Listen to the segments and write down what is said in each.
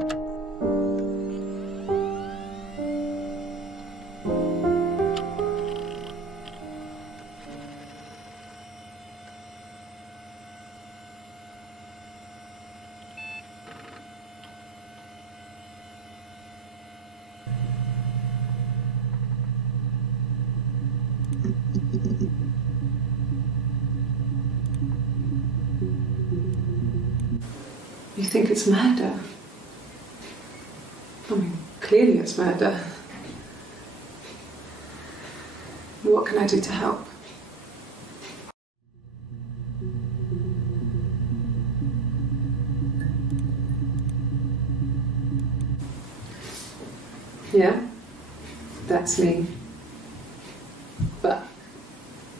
You think it's murder? I mean, clearly it's murder. What can I do to help? Yeah, that's me. But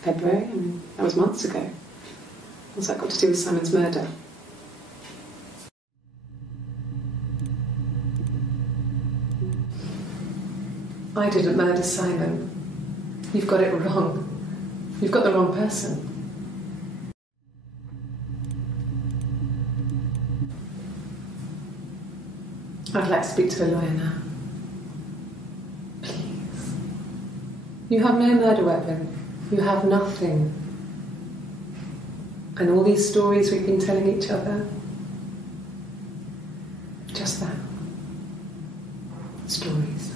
February, I mean, that was months ago. What's that got to do with Simon's murder? I didn't murder Simon. You've got it wrong. You've got the wrong person. I'd like to speak to a lawyer now. Please. You have no murder weapon. You have nothing. And all these stories we've been telling each other, just that. Stories.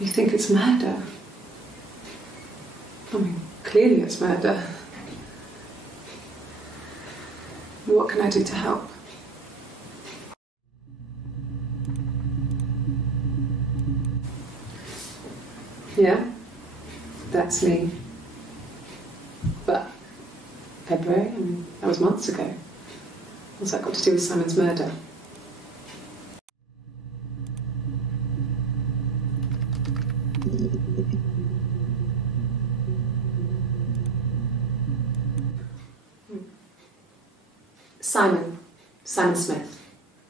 You think it's murder? I mean, clearly it's murder. What can I do to help? Yeah, that's me. But February, that was months ago. What's that got to do with Simon's murder? Simon Smith.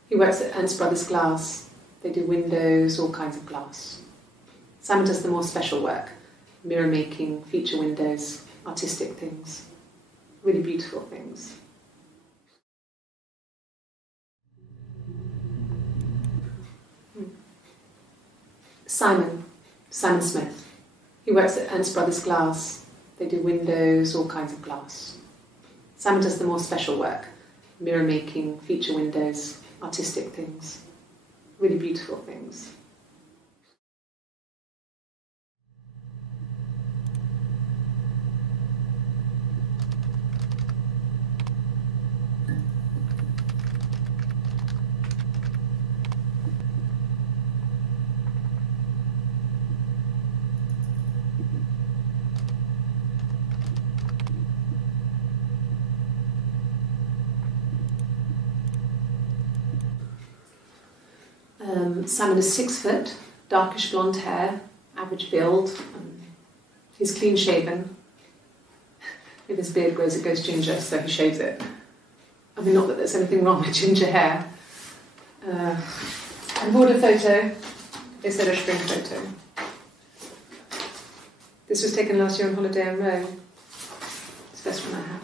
He works at Ernst Brothers Glass. They do windows, all kinds of glass. Simon does the more special work, mirror making, feature windows, artistic things, really beautiful things. Simon Smith. He works at Ernst Brothers Glass. They do windows, all kinds of glass. Simon does the more special work, mirror making, feature windows, artistic things, really beautiful things. Simon is 6 foot, darkish blonde hair, average build. He's clean shaven. If his beard grows, it goes ginger, so he shaves it. I mean, not that there's anything wrong with ginger hair. I bought a photo. They said a spring photo. This was taken last year on holiday in Rome. It's the best one I have.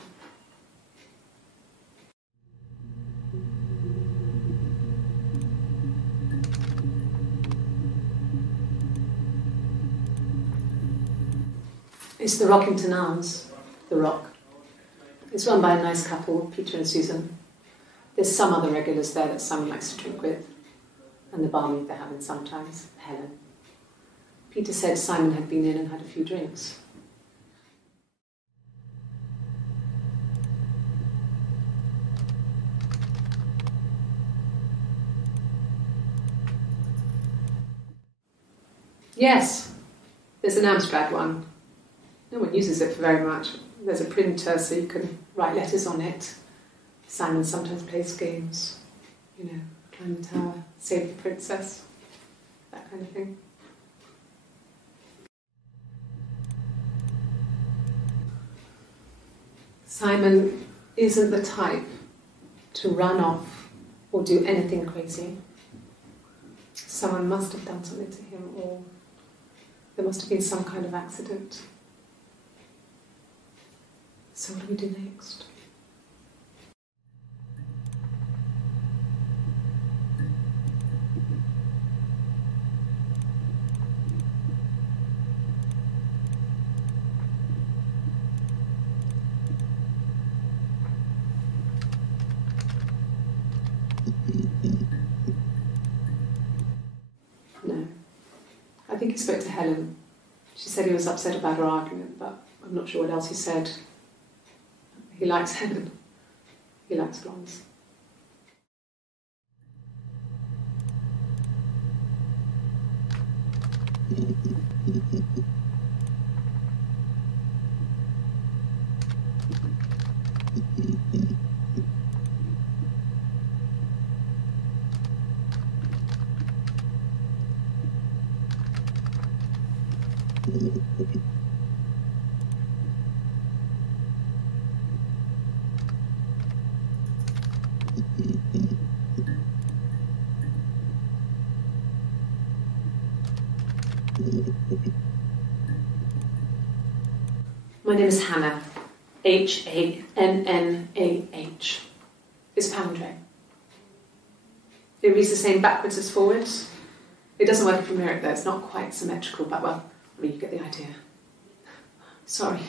It's the Rockington Arms, The Rock. It's run by a nice couple, Peter and Susan. There's some other regulars there that Simon likes to drink with, and the barmaid they're having sometimes, Helen. Peter said Simon had been in and had a few drinks. Yes, there's an Amstrad one. No one uses it for very much. There's a printer so you can write letters on it. Simon sometimes plays games, climb the tower, save the princess, that kind of thing. Simon isn't the type to run off or do anything crazy. Someone must have done something to him, or there must have been some kind of accident. So what do we do next? No. I think he spoke to Helen. She said he was upset about her argument, but I'm not sure what else he said. He likes Helen. He likes blondes. My name is Hannah, H-A-N-N-A-H. It's palindrome. It reads the same backwards as forwards. It doesn't work if you mirror it though, it's not quite symmetrical, but well, you get the idea. Sorry.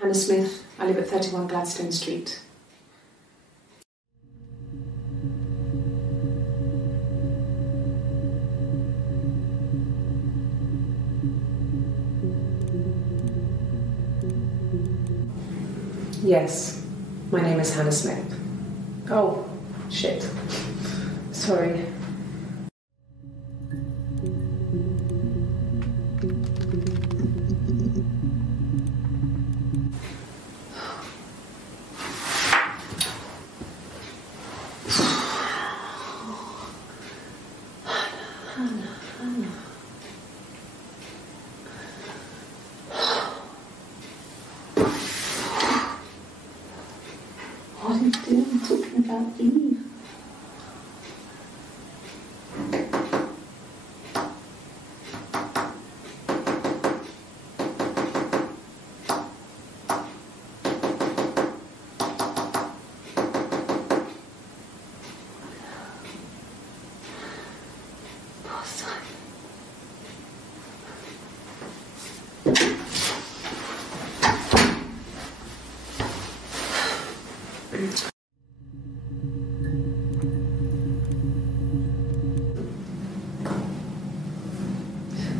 Hannah Smith, I live at 31 Gladstone Street. Yes, My name is Hannah Smith. Oh, shit. Sorry. What are you doing talking about Eve? Poor son.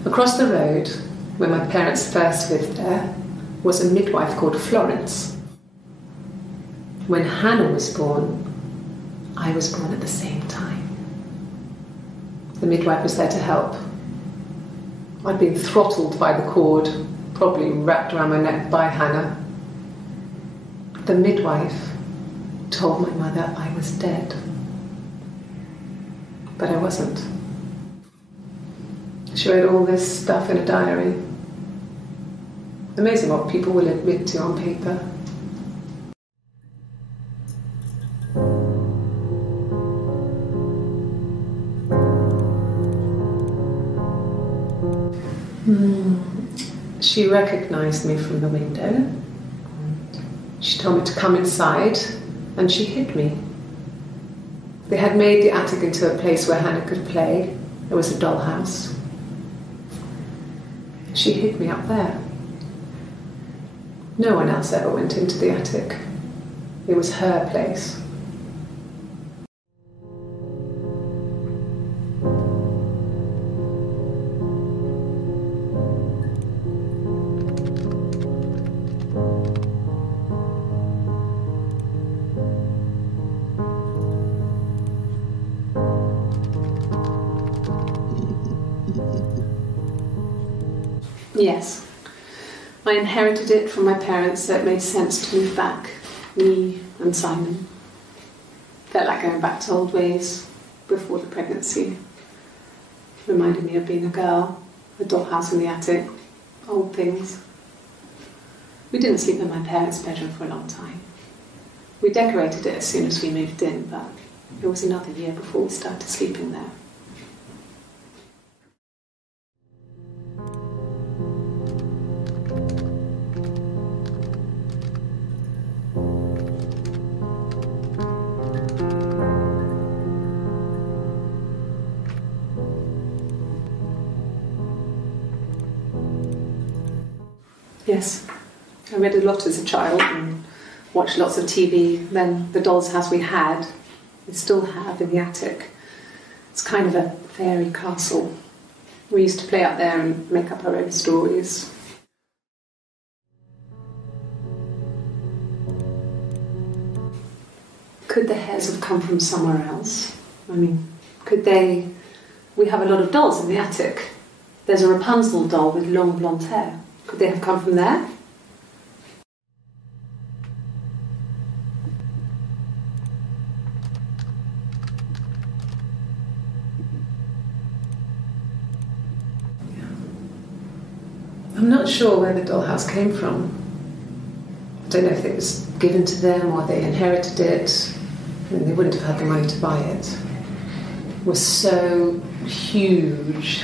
Across the road, where my parents first lived there, was a midwife called Florence. When Hannah was born, I was born at the same time. The midwife was there to help. I'd been throttled by the cord, probably wrapped around my neck by Hannah. The midwife told my mother I was dead, but I wasn't. She wrote all this stuff in a diary. Amazing what people will admit to on paper. She recognized me from the window. She told me to come inside, and she hid me. They had made the attic into a place where Hannah could play. There was a dollhouse. She hid me up there. No one else ever went into the attic. It was her place. Yes, I inherited it from my parents, so it made sense to move back, me and Simon. Felt like going back to old ways before the pregnancy. Reminded me of being a girl, a dollhouse in the attic, old things. We didn't sleep in my parents' bedroom for a long time. We decorated it as soon as we moved in, but it was another year before we started sleeping there. Yes, I read a lot as a child and watched lots of TV. Then the doll's house we still have in the attic. It's kind of a fairy castle. We used to play up there and make up our own stories. Could the hairs have come from somewhere else? I mean, could they... We have a lot of dolls in the attic. There's a Rapunzel doll with long blonde hair. Could they have come from there? I'm not sure where the dollhouse came from. I don't know if it was given to them or they inherited it. I mean, they wouldn't have had the money to buy it. It was so huge.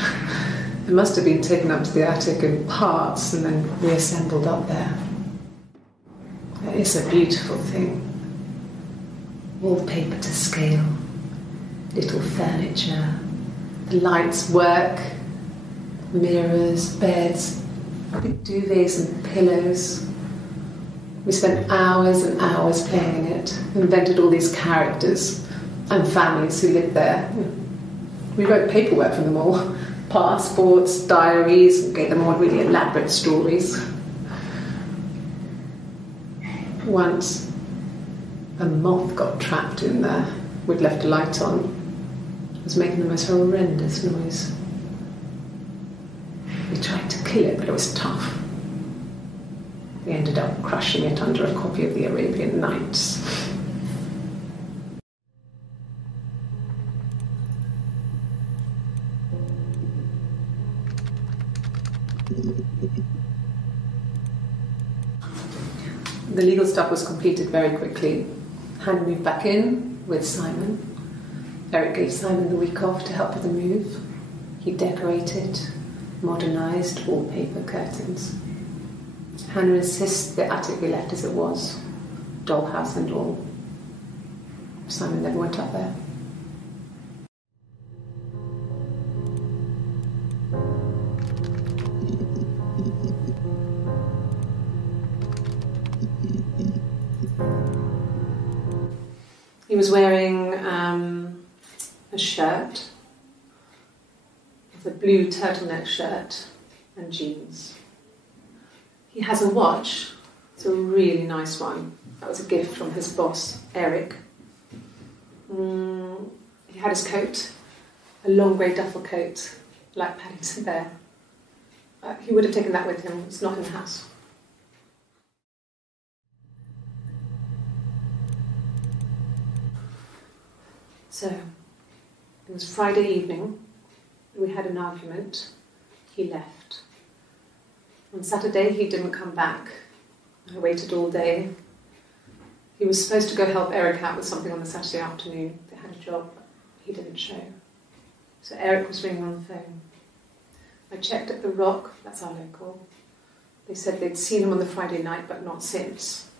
It must have been taken up to the attic in parts and then reassembled up there. It's a beautiful thing. Wallpaper to scale, little furniture, the lights work, mirrors, beds, big duvets and pillows. We spent hours and hours playing in it, invented all these characters and families who lived there. We wrote paperwork for them all. Passports, diaries, and gave them all really elaborate stories. Once, A moth got trapped in there. We'd left a light on. It was making the most horrendous noise. We tried to kill it, but it was tough. We ended up crushing it under a copy of the Arabian Nights. The legal stuff was completed very quickly. Hannah moved back in with Simon. Eric gave Simon the week off to help with the move. He decorated, modernised wallpaper, curtains. Hannah insists the attic be left as it was, dollhouse and all. Simon never went up there. He was wearing a shirt, a blue turtleneck shirt and jeans. He has a watch. It's a really nice one. That was a gift from his boss, Eric. He had his coat, a long grey duffel coat, like Paddington Bear. He would have taken that with him. It's not in the house. So, it was Friday evening. We had an argument. He left. On Saturday, he didn't come back. I waited all day. He was supposed to go help Eric out with something on the Saturday afternoon. They had a job. He didn't show. So Eric was ringing on the phone. I checked at The Rock, that's our local. They said they'd seen him on the Friday night, but not since.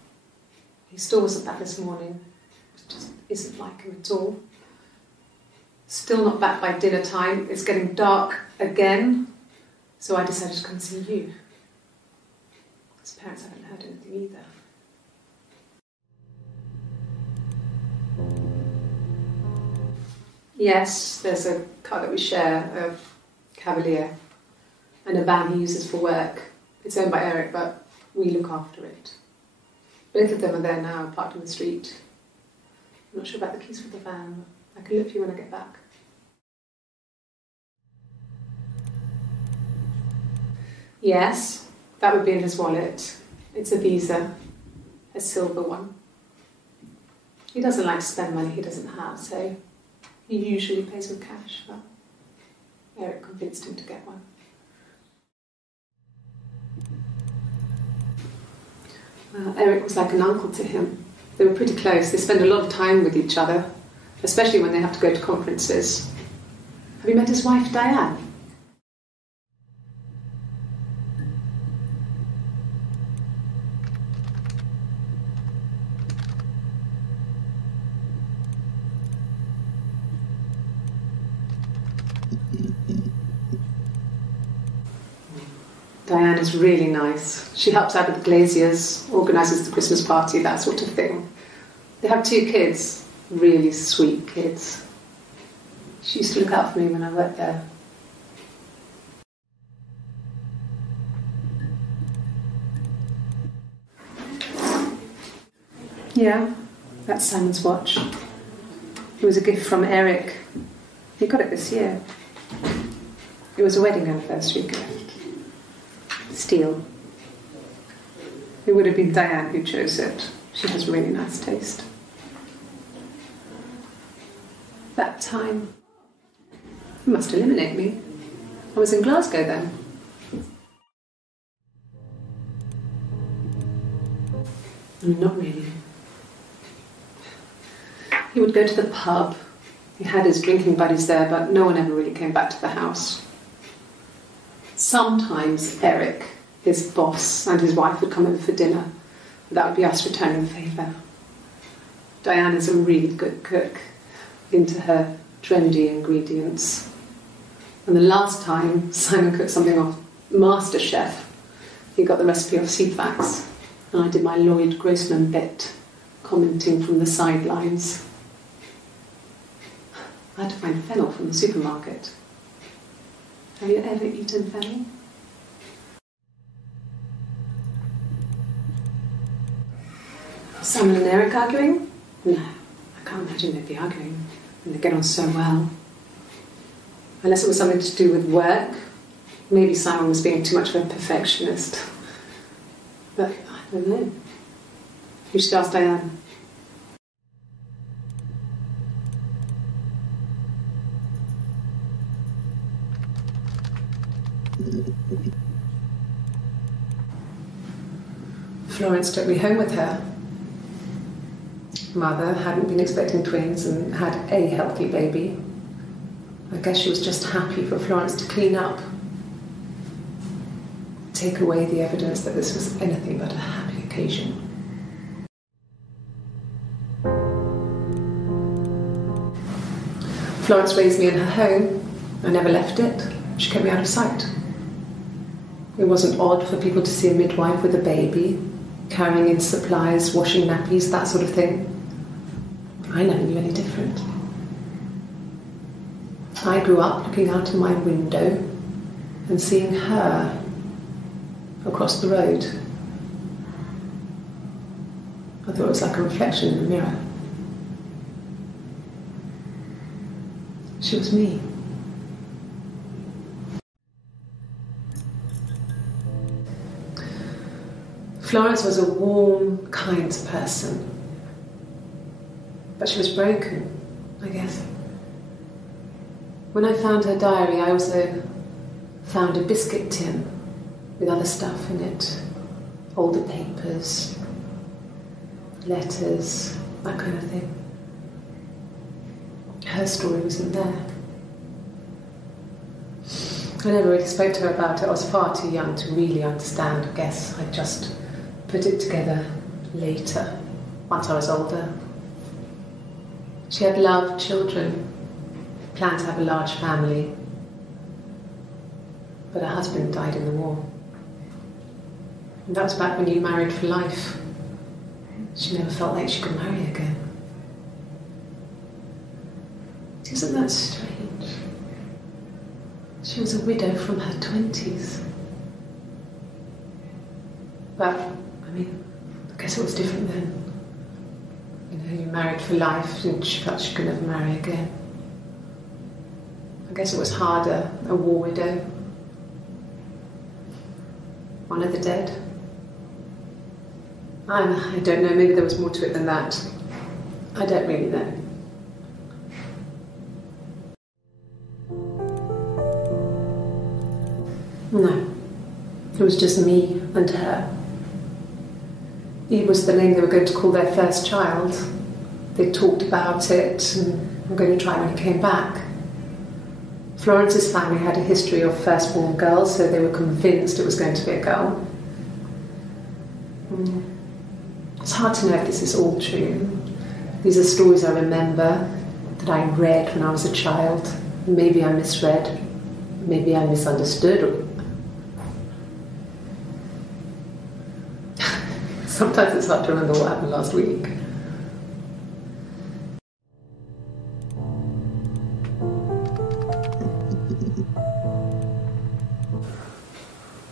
He still wasn't back this morning. It just isn't like him at all. Still not back by dinner time. It's getting dark again. So I decided to come and see you. His parents haven't heard anything either. Yes, there's a car that we share, a Cavalier, and a van he uses for work. It's owned by Eric, but we look after it. Both of them are there now, parked on the street. I'm not sure about the keys for the van. I can look for you when I get back. Yes, that would be in his wallet. It's a Visa, a silver one. He doesn't like to spend money he doesn't have, so he usually pays with cash, but Eric convinced him to get one. Eric was like an uncle to him. They were pretty close. They spend a lot of time with each other, especially when they have to go to conferences. Have you met his wife, Diane? Diane is really nice. She helps out with the glaziers, organises the Christmas party, that sort of thing. They have 2 kids, really sweet kids. She used to look out for me when I worked there. Yeah, that's Simon's watch. It was a gift from Eric. He got it this year. It was a wedding anniversary gift. Steel. It would have been Diane who chose it. She has really nice taste. That time, you must eliminate me. I was in Glasgow then. Not really. He would go to the pub. He had his drinking buddies there, but no one ever really came back to the house. Sometimes Eric, his boss, and his wife would come over for dinner. That would be us returning the favour. Diane is a really good cook, into her trendy ingredients. And the last time Simon cooked something off MasterChef, he got the recipe off Ceefax, and I did my Lloyd Grossman bit, commenting from the sidelines. I had to find fennel from the supermarket. Have you ever eaten fennel? Simon and Eric arguing? No, I can't imagine they'd be arguing and they get on so well. Unless it was something to do with work. Maybe Simon was being too much of a perfectionist. But I don't know. You should ask Diane. Florence took me home with her. Mother hadn't been expecting twins and had a healthy baby. I guess she was just happy for Florence to clean up. Take away the evidence that this was anything but a happy occasion. Florence raised me in her home. I never left it. She kept me out of sight. It wasn't odd for people to see a midwife with a baby, carrying in supplies, washing nappies, that sort of thing. I never knew any different. I grew up looking out of my window and seeing her across the road. I thought it was like a reflection in the mirror. She was me. Florence was a warm, kind person. But she was broken, I guess. When I found her diary, I also found a biscuit tin with other stuff in it. Older papers, letters, that kind of thing. Her story wasn't there. I never really spoke to her about it. I was far too young to really understand. I guess I just put it together later, once I was older. She had loved children, planned to have a large family, but her husband died in the war. And that was back when you married for life. She never felt like she could marry again. Isn't that strange? She was a widow from her 20s. But, I mean, I guess it was different then. You know, you married for life and she felt she could never marry again. I guess it was harder, a war widow. One of the dead. I don't know, maybe there was more to it than that. I don't really know. No, it was just me and her. Eve was the name they were going to call their first child. They talked about it and were going to try when he came back. Florence's family had a history of firstborn girls, so they were convinced it was going to be a girl. It's hard to know if this is all true. These are stories I remember, that I read when I was a child. Maybe I misread, maybe I misunderstood. Sometimes it's hard to remember what happened last week.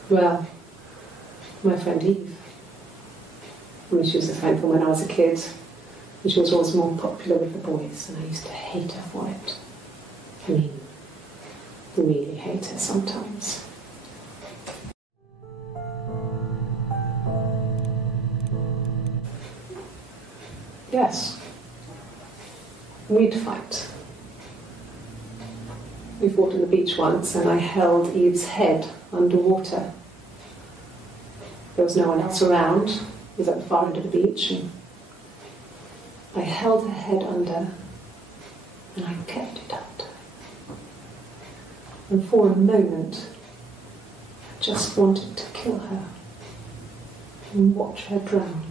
Well, my friend Eve. I mean, she was a friend from when I was a kid, and she was always more popular with the boys, and I used to hate her for it. I mean, really hate her sometimes. Yes, we'd fight. We fought on the beach once, and I held Eve's head underwater. There was no one else around. It was at the far end of the beach, and I held her head under, and I kept it under. And for a moment, I just wanted to kill her and watch her drown.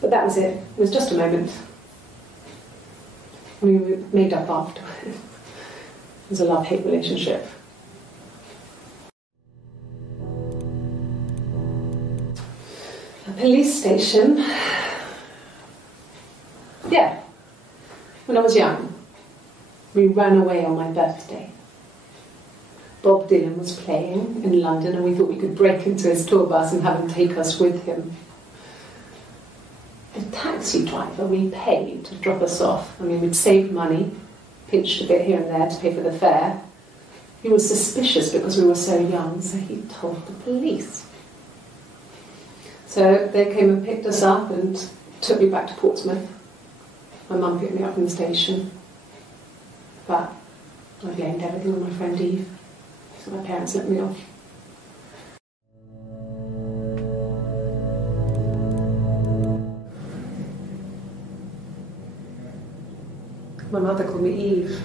But that was it. It was just a moment. We made up afterwards. It was a love-hate relationship. A police station. Yeah. When I was young, we ran away on my birthday. Bob Dylan was playing in London, and we thought we could break into his tour bus and have him take us with him. the taxi driver we paid to drop us off, I mean, we'd saved money, pinched a bit here and there to pay for the fare. He was suspicious because we were so young, so he told the police. So they came and picked us up and took me back to Portsmouth. My mum picked me up from the station. But I blamed everything on my friend Eve, so my parents let me off. My mother called me Eve.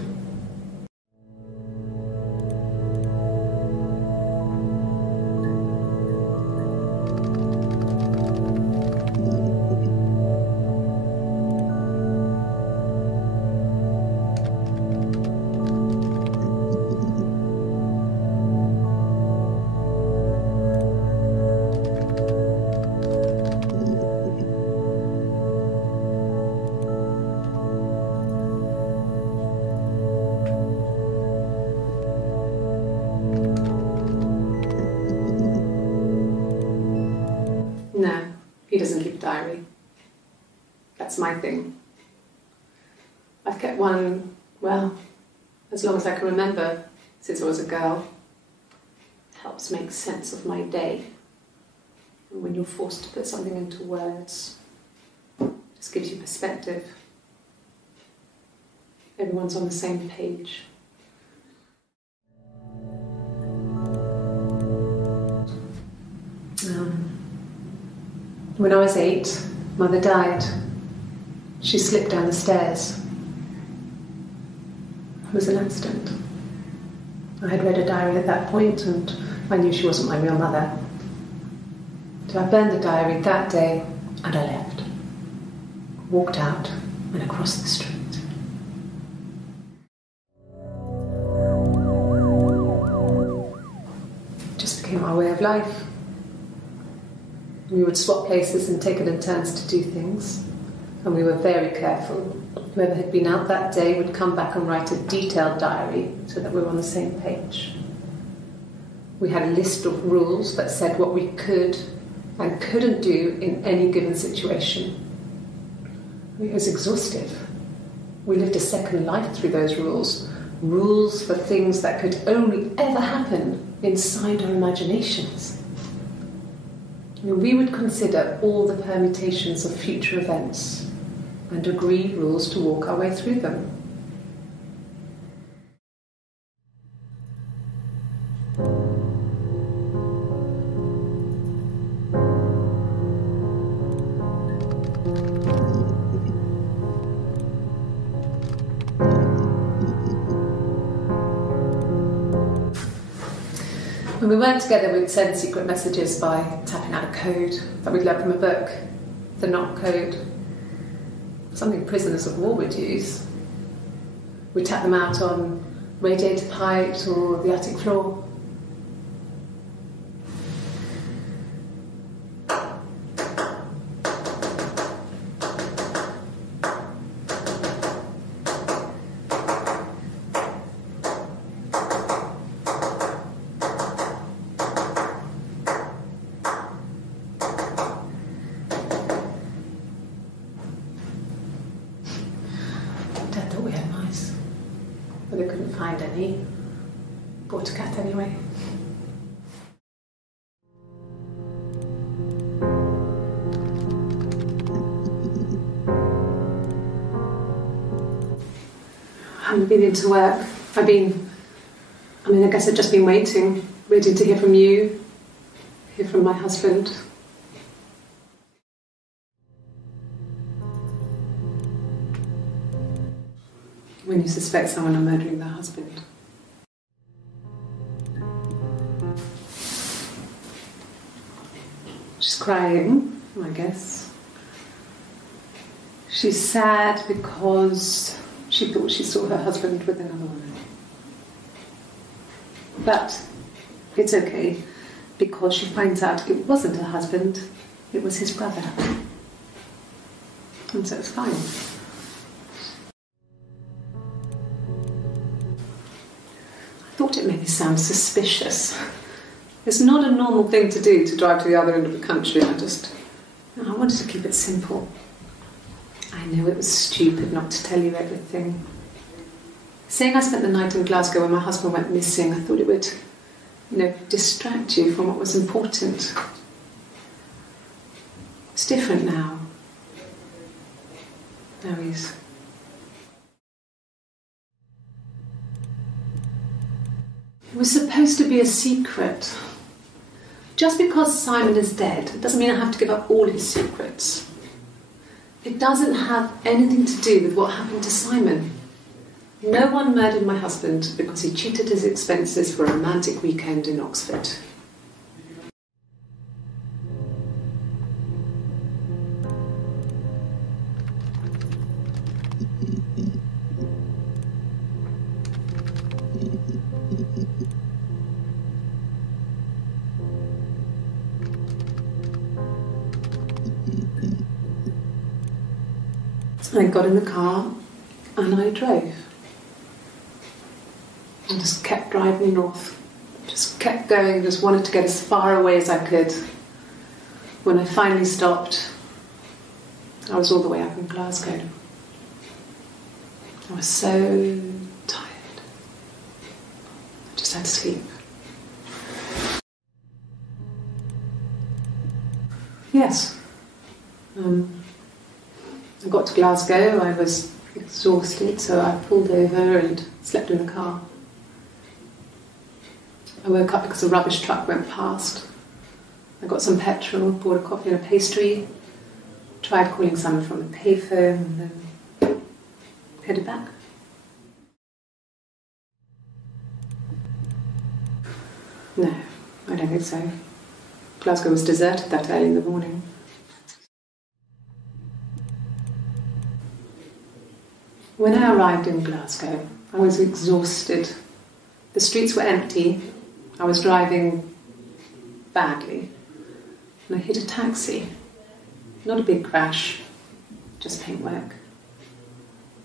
No, he doesn't keep a diary. That's my thing. I've kept one, well, as long as I can remember, since I was a girl. It helps make sense of my day. And when you're forced to put something into words, it just gives you perspective. Everyone's on the same page. When I was 8, Mother died. She slipped down the stairs. It was an accident. I had read a diary at that point and I knew she wasn't my real mother. So I burned the diary that day and I left. Walked out and across the street. It just became our way of life. We would swap places and take it in turns to do things. And we were very careful. Whoever had been out that day would come back and write a detailed diary so that we were on the same page. We had a list of rules that said what we could and couldn't do in any given situation. It was exhaustive. We lived a second life through those rules. Rules for things that could only ever happen inside our imaginations. We would consider all the permutations of future events and agree rules to walk our way through them. When we weren't together, we'd send secret messages by tapping out a code that we'd learned from a book, the knock code, something prisoners of war would use. We'd tap them out on radiator pipes or the attic floor. Dad thought we had mice, but they couldn't find any. Bought a cat anyway. I haven't been into work. I guess I've just been waiting to hear from you, hear from my husband. When you suspect someone of murdering their husband. She's crying, I guess. She's sad because she thought she saw her husband with another woman. But it's okay, because she finds out it wasn't her husband, it was his brother. And so it's fine. I thought it made me sound suspicious. It's not a normal thing to do, to drive to the other end of the country. I wanted to keep it simple. I know it was stupid not to tell you everything. Saying I spent the night in Glasgow when my husband went missing, I thought it would, distract you from what was important. It's different now. Now he's... It was supposed to be a secret. Just because Simon is dead, it doesn't mean I have to give up all his secrets. It doesn't have anything to do with what happened to Simon. No one murdered my husband because he cheated his expenses for a romantic weekend in Oxford. I got in the car and I drove. I just kept driving north. Just kept going, just wanted to get as far away as I could. When I finally stopped, I was all the way up in Glasgow. I was so tired. I just had to sleep. Yes. I got to Glasgow, I was exhausted, so I pulled over and slept in the car. I woke up because a rubbish truck went past. I got some petrol, bought a coffee and a pastry, tried calling someone from the payphone, and then headed back. No, I don't think so. Glasgow was deserted that early in the morning. When I arrived in Glasgow, I was exhausted. The streets were empty. I was driving badly. And I hit a taxi. Not a big crash, just paintwork.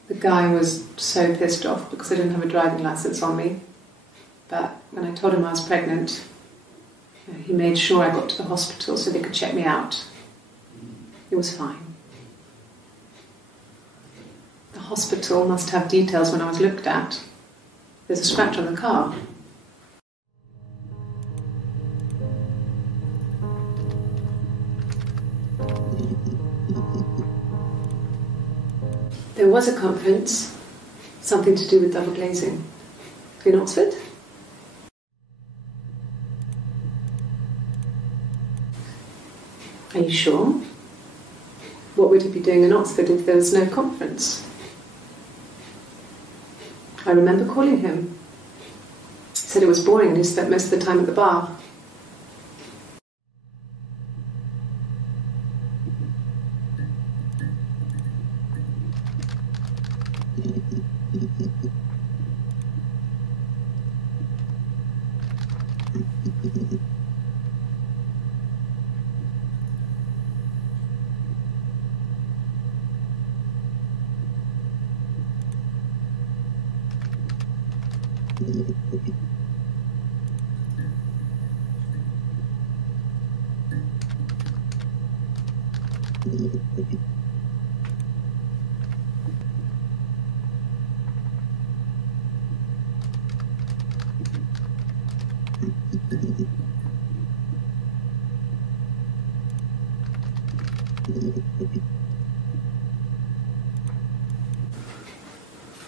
The guy was so pissed off because I didn't have a driving licence on me. But when I told him I was pregnant, he made sure I got to the hospital so they could check me out. It was fine. The hospital must have details when I was looked at. There's a scratch on the car. There was a conference, something to do with double glazing, in Oxford. Are you sure? What would he be doing in Oxford if there was no conference? I remember calling him. He said it was boring and he spent most of the time at the bar.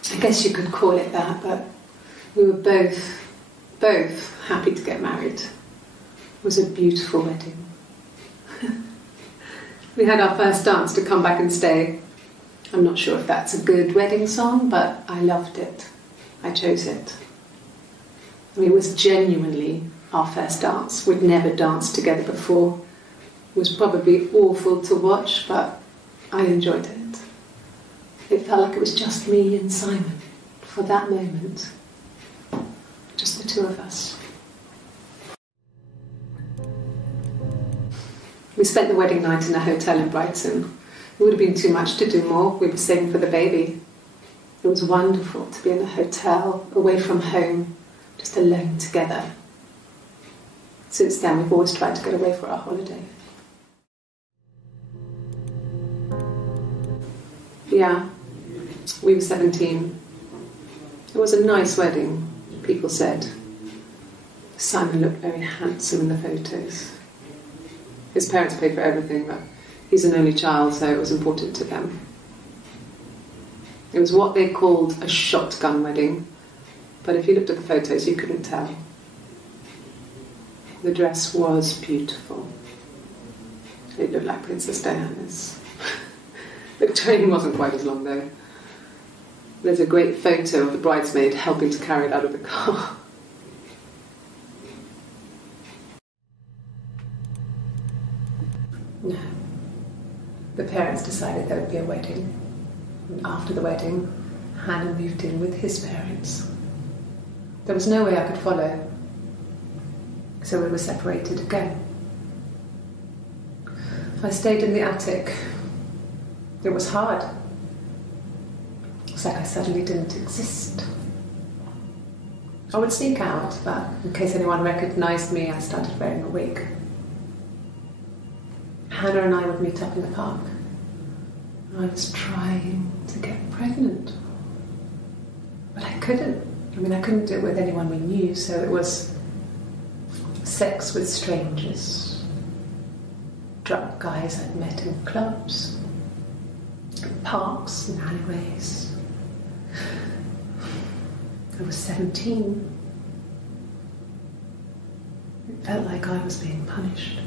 I guess you could call it that, but we were both happy to get married. It was a beautiful wedding. We had our first dance to Come Back and Stay. I'm not sure if that's a good wedding song, but I loved it. I chose it. I mean, it was genuinely our first dance. We'd never danced together before. It was probably awful to watch, but I enjoyed it. It felt like it was just me and Simon for that moment. Just the two of us. We spent the wedding night in a hotel in Brighton. It would have been too much to do more. We were saving for the baby. It was wonderful to be in a hotel, away from home, just alone together. Since then, we've always tried to get away for our holiday. Yeah, we were 17. It was a nice wedding, people said. Simon looked very handsome in the photos. His parents paid for everything, but he's an only child, so it was important to them. It was what they called a shotgun wedding, but if you looked at the photos, you couldn't tell. The dress was beautiful. It looked like Princess Diana's. The train wasn't quite as long, though. There's a great photo of the bridesmaid helping to carry it out of the car. No. The parents decided there would be a wedding. And after the wedding, Hannah moved in with his parents. There was no way I could follow, so we were separated again. I stayed in the attic. It was hard. It's like I suddenly didn't exist. I would sneak out, but in case anyone recognised me, I started wearing a wig. Hannah and I would meet up in the park. I was trying to get pregnant, but I couldn't. I couldn't do it with anyone we knew, so it was sex with strangers, drunk guys I'd met in clubs, parks and alleyways. I was 17. It felt like I was being punished.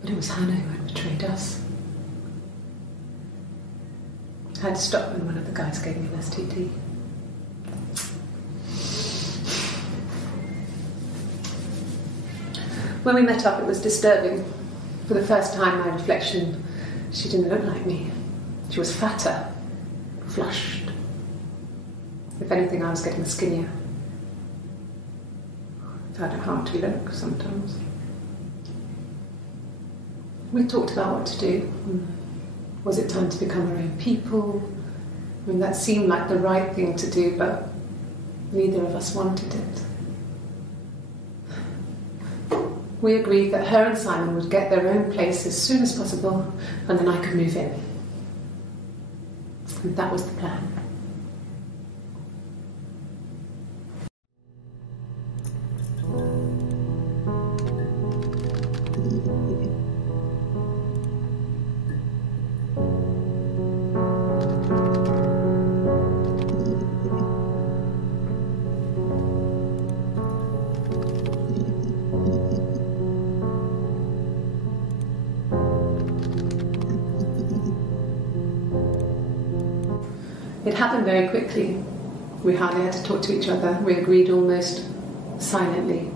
But it was Hannah who had betrayed us. I had to stop when one of the guys gave me an STD. When we met up, it was disturbing. For the first time, my reflection, she didn't look like me. She was fatter, flushed. If anything, I was getting skinnier. I found it hard to look sometimes. We talked about what to do. Was it time to become our own people? That seemed like the right thing to do, but neither of us wanted it. We agreed that her and Simon would get their own place as soon as possible, and then I could move in. And that was the plan. It happened very quickly. We hardly had to talk to each other. We agreed almost silently.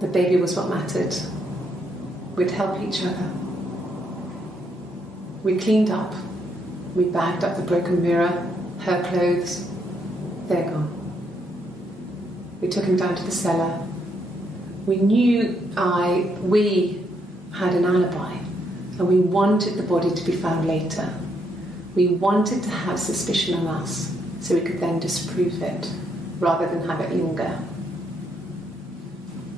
The baby was what mattered. We'd help each other. We cleaned up. We bagged up the broken mirror, her clothes. They're gone. We took him down to the cellar. We knew we had an alibi, and we wanted the body to be found later. We wanted to have suspicion on us so we could then disprove it rather than have it linger.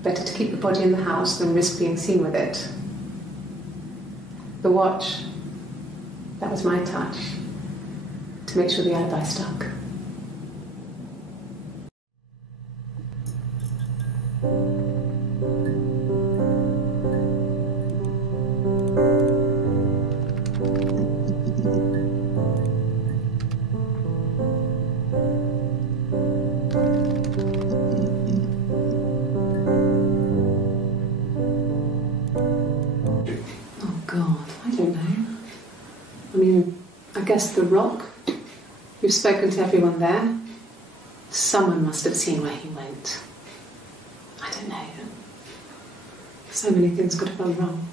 Better to keep the body in the house than risk being seen with it. The watch, that was my touch to make sure the alibi stuck. I guess the Rock. You've spoken to everyone there. Someone must have seen where he went. I don't know. So many things could have gone wrong.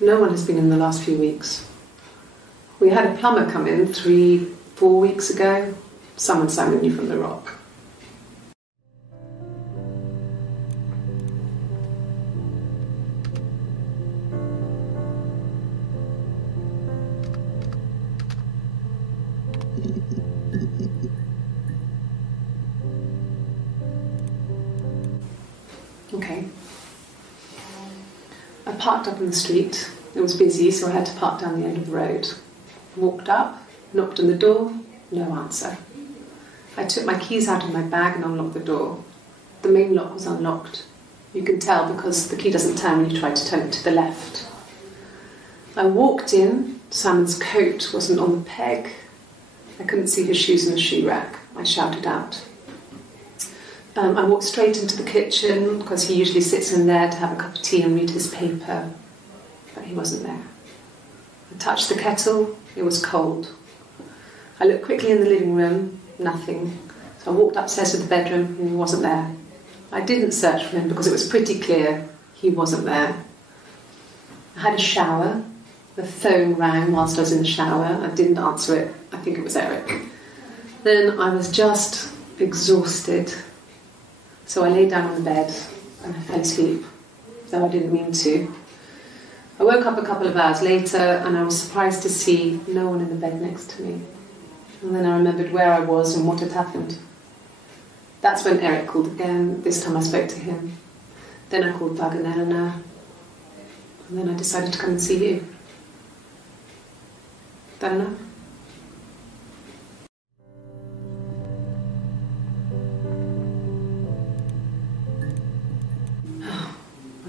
No one has been in the last few weeks. We had a plumber come in 3-4 weeks ago. Someone Simon knew from the Rock. parked up in the street. It was busy, so I had to park down the end of the road. Walked up, knocked on the door, no answer. I took my keys out of my bag and unlocked the door. The main lock was unlocked. You can tell because the key doesn't turn when you try to turn it to the left. I walked in. Simon's coat wasn't on the peg. I couldn't see his shoes in the shoe rack. I shouted out. I walked straight into the kitchen because he usually sits in there to have a cup of tea and read his paper, but he wasn't there. I touched the kettle. It was cold. I looked quickly in the living room. Nothing. So I walked upstairs to the bedroom and he wasn't there. I didn't search for him because it was pretty clear he wasn't there. I had a shower. The phone rang whilst I was in the shower. I didn't answer it. I think it was Eric. Then I was just exhausted. So I lay down on the bed and I fell asleep, though I didn't mean to. I woke up a couple of hours later and I was surprised to see no one in the bed next to me. And then I remembered where I was and what had happened. That's when Eric called again. This time I spoke to him. Then I called Doug and Eleanor. And then I decided to come and see you. That enough?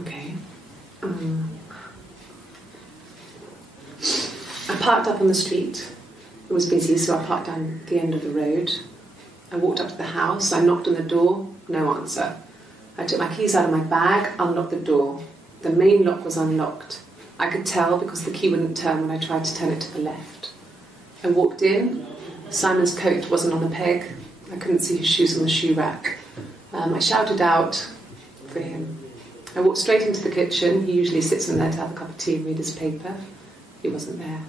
Okay. I parked up on the street. It was busy, so I parked down the end of the road. I walked up to the house. I knocked on the door. No answer. I took my keys out of my bag, unlocked the door. The main lock was unlocked. I could tell because the key wouldn't turn when I tried to turn it to the left. I walked in. Simon's coat wasn't on the peg. I couldn't see his shoes on the shoe rack. I shouted out for him. I walked straight into the kitchen. He usually sits in there to have a cup of tea and read his paper. He wasn't there.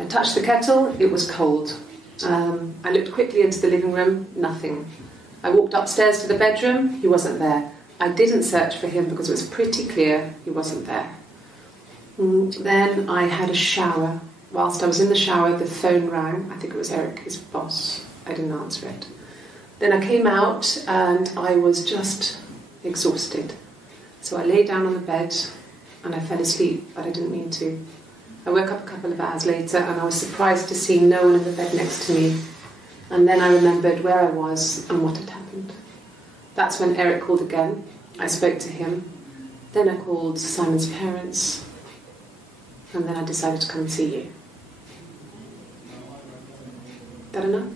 I touched the kettle. It was cold. I looked quickly into the living room. Nothing. I walked upstairs to the bedroom. He wasn't there. I didn't search for him because it was pretty clear he wasn't there. Then I had a shower. Whilst I was in the shower, the phone rang. I think it was Eric, his boss. I didn't answer it. Then I came out and I was just exhausted. So I lay down on the bed and I fell asleep, but I didn't mean to. I woke up a couple of hours later and I was surprised to see no one in the bed next to me. And then I remembered where I was and what had happened. That's when Eric called again. I spoke to him. Then I called Simon's parents. And then I decided to come and see you. That enough?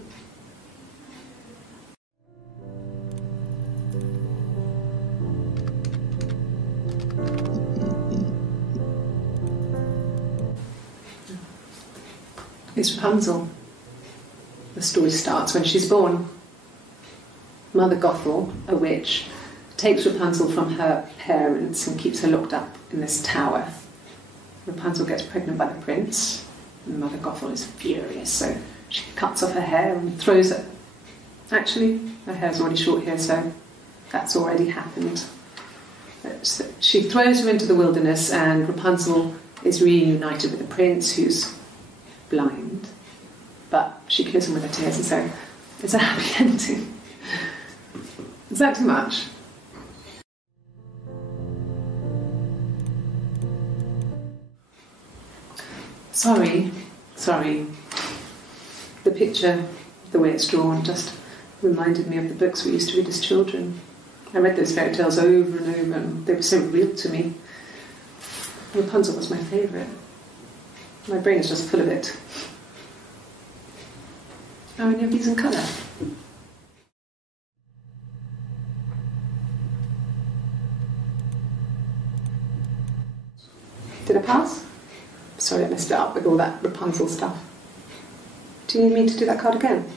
It's Rapunzel. The story starts when she's born. Mother Gothel, a witch, takes Rapunzel from her parents and keeps her locked up in this tower. Rapunzel gets pregnant by the prince, and Mother Gothel is furious, so she cuts off her hair and throws it. Actually, her hair's already short here, so that's already happened. So she throws her into the wilderness, and Rapunzel is reunited with the prince, who's blind, but she kills him with her tears, and so it's a happy ending. Is that too much? Sorry. The picture, the way it's drawn, just reminded me of the books we used to read as children. I read those fairy tales over and over, and they were so real to me. Rapunzel was my favourite. My brain is just full of it. Are any of these in colour? Did I pass? Sorry, I messed it up with all that Rapunzel stuff. Do you need me to do that card again?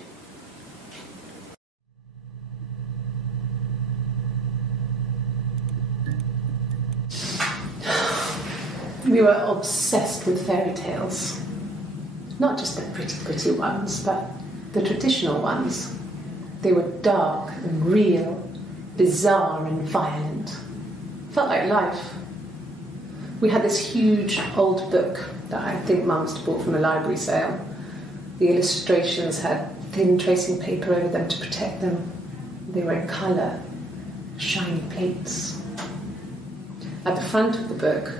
We were obsessed with fairy tales. Not just the pretty ones, but the traditional ones. They were dark and real, bizarre and violent. Felt like life. We had this huge old book that I think Mum must have bought from a library sale. The illustrations had thin tracing paper over them to protect them. They were in colour, shiny plates. At the front of the book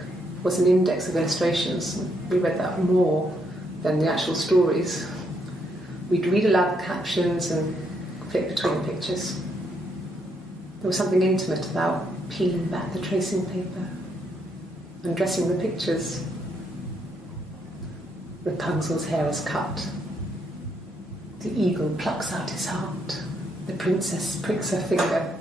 was an index of illustrations. We read that more than the actual stories. We'd read aloud the captions and flip between the pictures. There was something intimate about peeling back the tracing paper, undressing the pictures. Rapunzel's hair is cut. The eagle plucks out his heart. The princess pricks her finger.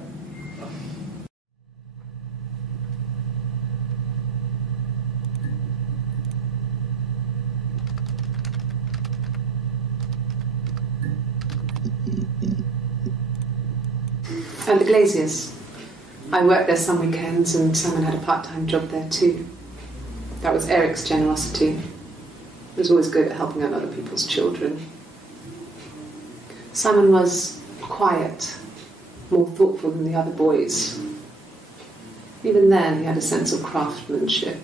And the Glaziers. I worked there some weekends and Simon had a part-time job there too. That was Eric's generosity. He was always good at helping out other people's children. Simon was quiet, more thoughtful than the other boys. Even then he had a sense of craftsmanship.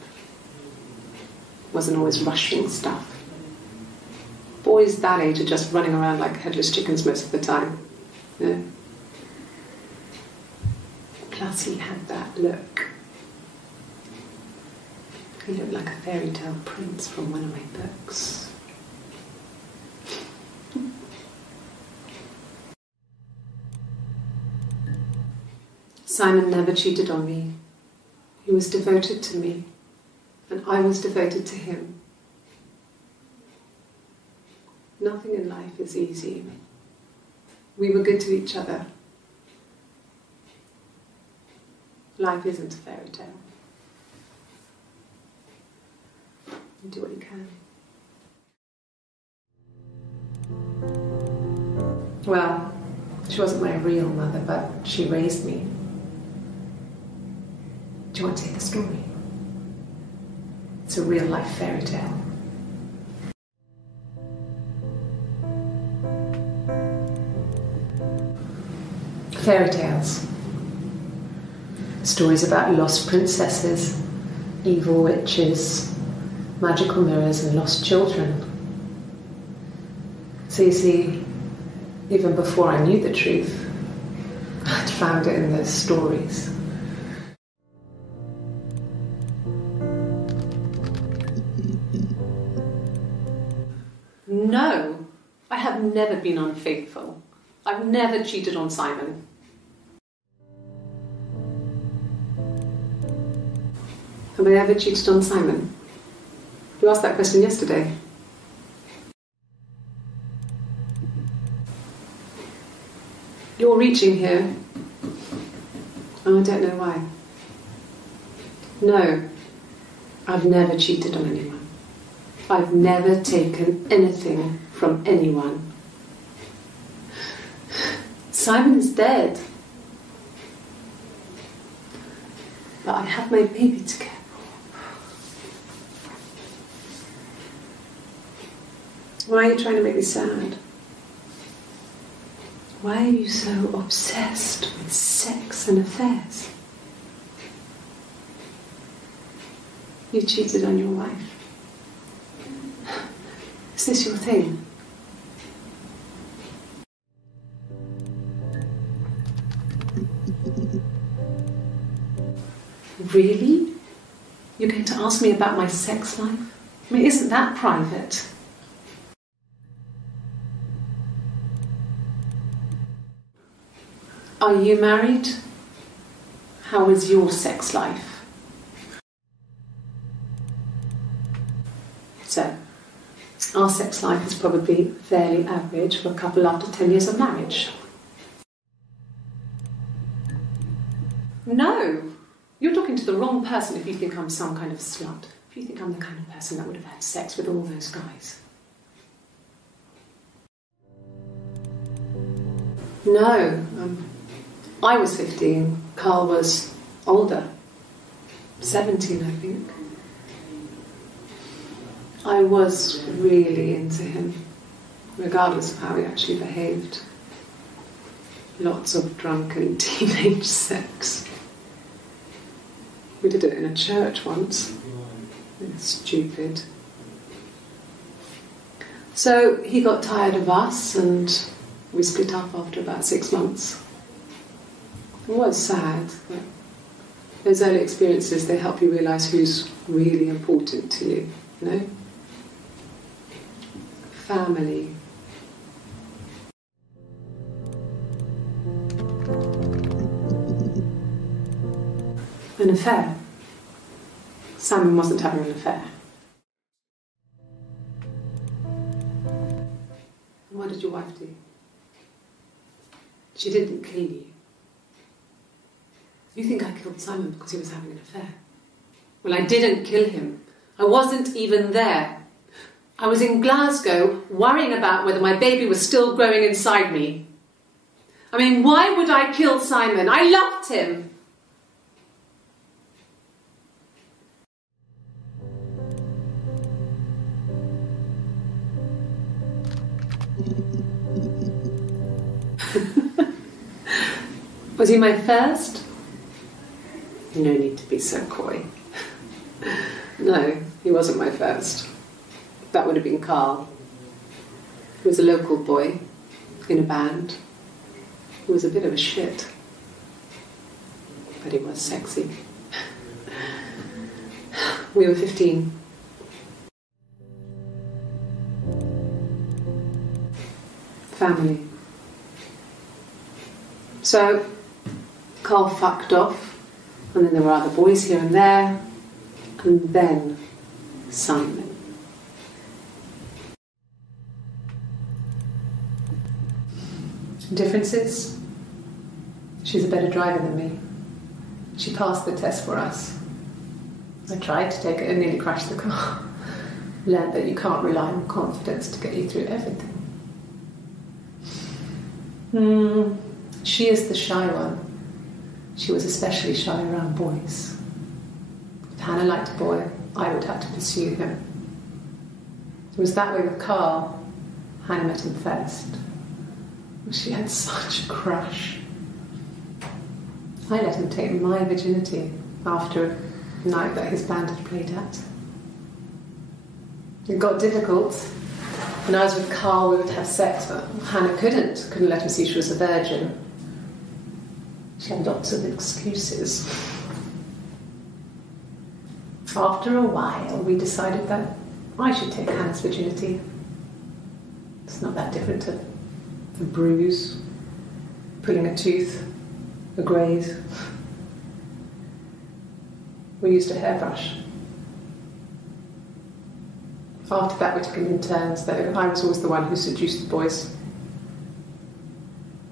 Wasn't always rushing stuff. Boys that age are just running around like headless chickens most of the time. You know? Plus he had that look. He looked like a fairy tale prince from one of my books. Simon never cheated on me. He was devoted to me, and I was devoted to him. Nothing in life is easy. We were good to each other. Life isn't a fairy tale. You do what you can. Well, she wasn't my real mother, but she raised me. Do you want to hear the story? It's a real-life fairy tale. Fairy tales. Stories about lost princesses, evil witches, magical mirrors and lost children. So you see, even before I knew the truth, I'd found it in those stories. No, I have never been unfaithful. I've never cheated on Simon. Have I ever cheated on Simon? You asked that question yesterday. You're reaching here. Oh, I don't know why. No, I've never cheated on anyone. I've never taken anything from anyone. Simon is dead. But I have my baby to care for. Why are you trying to make me sad? Why are you so obsessed with sex and affairs? You cheated on your wife. Is this your thing? Really? You're going to ask me about my sex life? I mean, isn't that private? Are you married? How is your sex life? So, our sex life is probably fairly average for a couple after 10 years of marriage. No! You're talking to the wrong person if you think I'm some kind of slut. If you think I'm the kind of person that would have had sex with all those guys. No. I was 15. Carl was older. 17, I think. I was really into him, regardless of how he actually behaved. Lots of drunken teenage sex. We did it in a church once. It's stupid. So he got tired of us and we split up after about 6 months. It was sad, but Those early experiences, they help you realise who's really important to you, you know? Family. An affair. Simon wasn't having an affair. And what did your wife do? She didn't kill you. You think I killed Simon because he was having an affair? Well, I didn't kill him. I wasn't even there. I was in Glasgow worrying about whether my baby was still growing inside me. I mean, why would I kill Simon? I loved him. Was he my first? No need to be so coy. No, he wasn't my first. That would have been Carl. He was a local boy in a band. He was a bit of a shit. But he was sexy. We were 15. Family. So, Carl fucked off, and then there were other boys here and there, and then Simon. Differences? She's a better driver than me. She passed the test for us. I tried to take it and nearly crashed the car. Learned that you can't rely on confidence to get you through everything. She is the shy one. She was especially shy around boys. If Hannah liked a boy, I would have to pursue him. It was that way with Carl. Hannah met him first. She had such a crush. I let him take my virginity after a night that his band had played at. It got difficult. When I was with Carl, we would have sex, but Hannah couldn't let him see she was a virgin. She had lots of excuses. After a while, we decided that I should take Hannah's virginity. It's not that different to a bruise, pulling a tooth, a graze. We used a hairbrush. After that, we took it in turns, though. I was always the one who seduced the boys.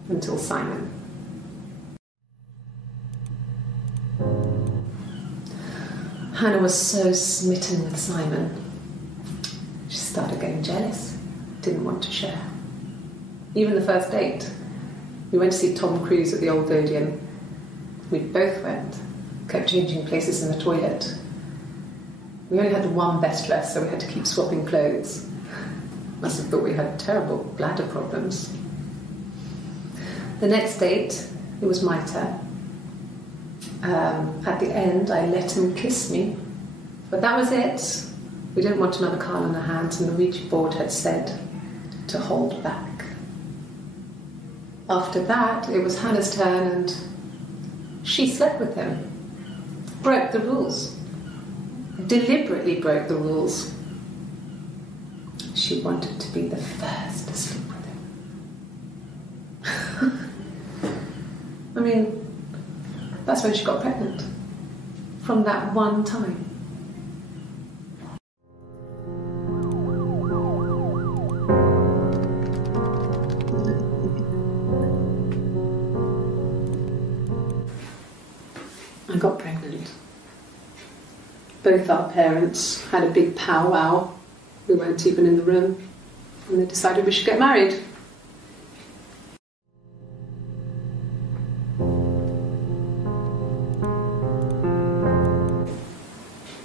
Until Simon. Hannah was so smitten with Simon. She started getting jealous, didn't want to share. Even the first date. We went to see Tom Cruise at the Old Odeon. We both went, kept changing places in the toilet. We only had the one best dress, so we had to keep swapping clothes. Must have thought we had terrible bladder problems. The next date, it was my turn. At the end, I let him kiss me. But that was it. We didn't want another Carl on our hands, and the Ouija board had said to hold back. After that, it was Hannah's turn, and she slept with him. Broke the rules. Deliberately broke the rules. She wanted to be the first to sleep with him. I mean, that's when she got pregnant. From that one time. I got pregnant. Both our parents had a big powwow. We weren't even in the room. And they decided we should get married.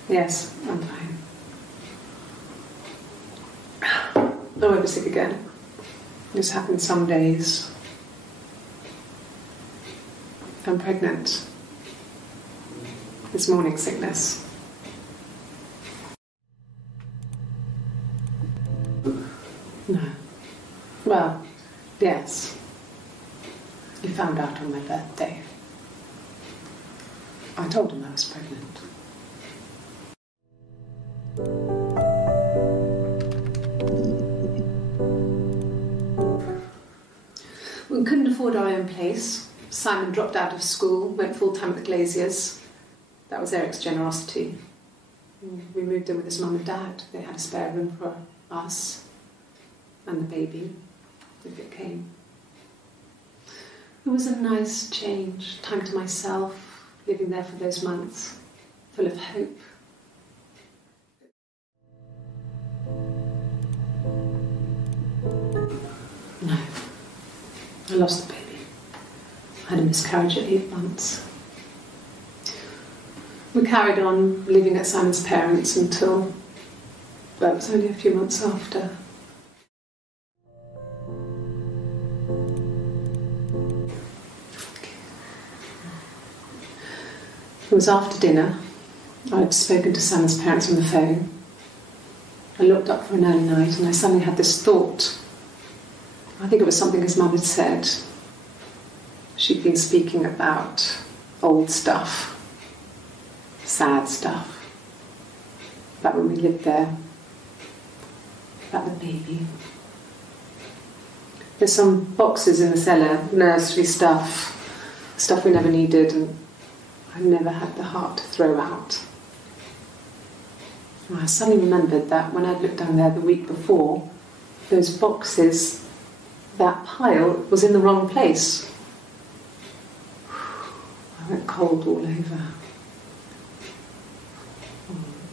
Yes, I'm fine. I won't be sick again. This happens some days. I'm pregnant. It's morning sickness. No. Well, yes. You found out on my birthday. I told him I was pregnant. We couldn't afford our own place. Simon dropped out of school, went full-time at the Glaziers. That was Eric's generosity. We moved in with his mum and dad. They had a spare room for us and the baby, if it came. It was a nice change, time to myself, living there for those months, full of hope. No, I lost the baby. I had a miscarriage at 8 months. We carried on living at Simon's parents until, well, it was only a few months after. It was after dinner. I'd spoken to Simon's parents on the phone. I looked up for an early night and I suddenly had this thought. I think it was something his mum had said. She'd been speaking about old stuff, sad stuff, about when we lived there, about the baby. There's some boxes in the cellar, nursery stuff we never needed, and I never had the heart to throw out. And I suddenly remembered that when I'd looked down there the week before, those boxes, that pile was in the wrong place. I went cold all over.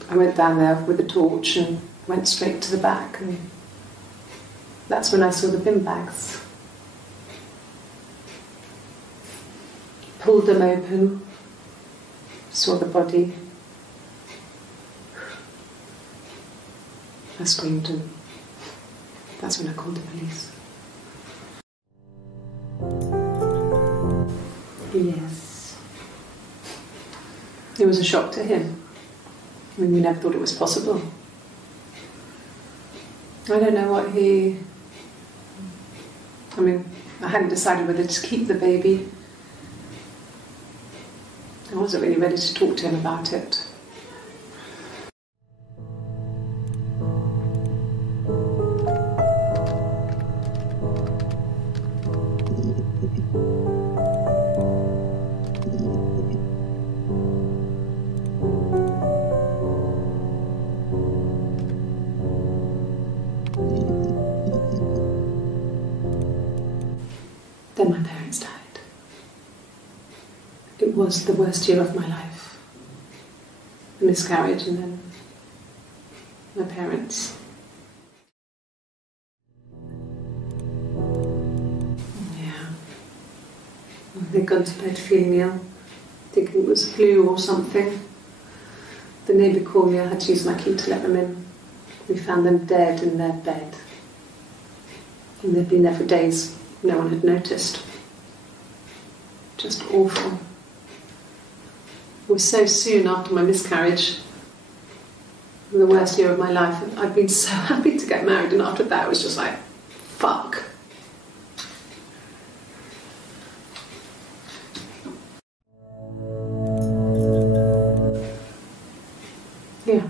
I went down there with a torch and went straight to the back, and that's when I saw the bin bags. Pulled them open, saw the body. I screamed, and that's when I called the police. Yes. It was a shock to him. I mean, we never thought it was possible. I don't know what he... I mean, I hadn't decided whether to keep the baby. I wasn't really ready to talk to him about it. Then my parents died. It was the worst year of my life. The miscarriage and then my parents. Yeah. They'd gone to bed feeling ill, thinking it was flu or something. The neighbour called me, I had to use my key to let them in. We found them dead in their bed. And they'd been there for days. No one had noticed. Just awful. It was so soon after my miscarriage, the worst year of my life. I'd been so happy to get married, and after that it was just like, fuck. Yeah.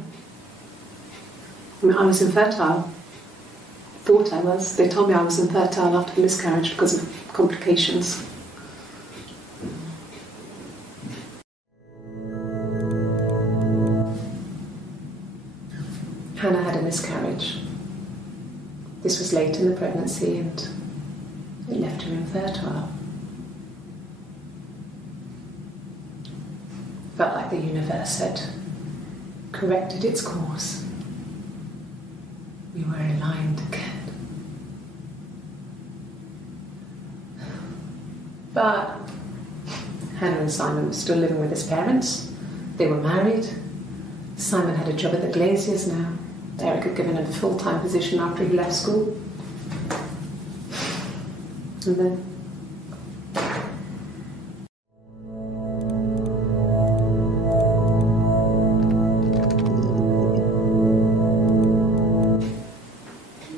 I mean, I was infertile. Thought I was. They told me I was infertile after the miscarriage because of complications. Hannah had a miscarriage. This was late in the pregnancy and it left her infertile. Felt like the universe had corrected its course. We were aligned again. But Hannah and Simon were still living with his parents. They were married. Simon had a job at the Glaziers now. Eric had given him a full-time position after he left school. And then...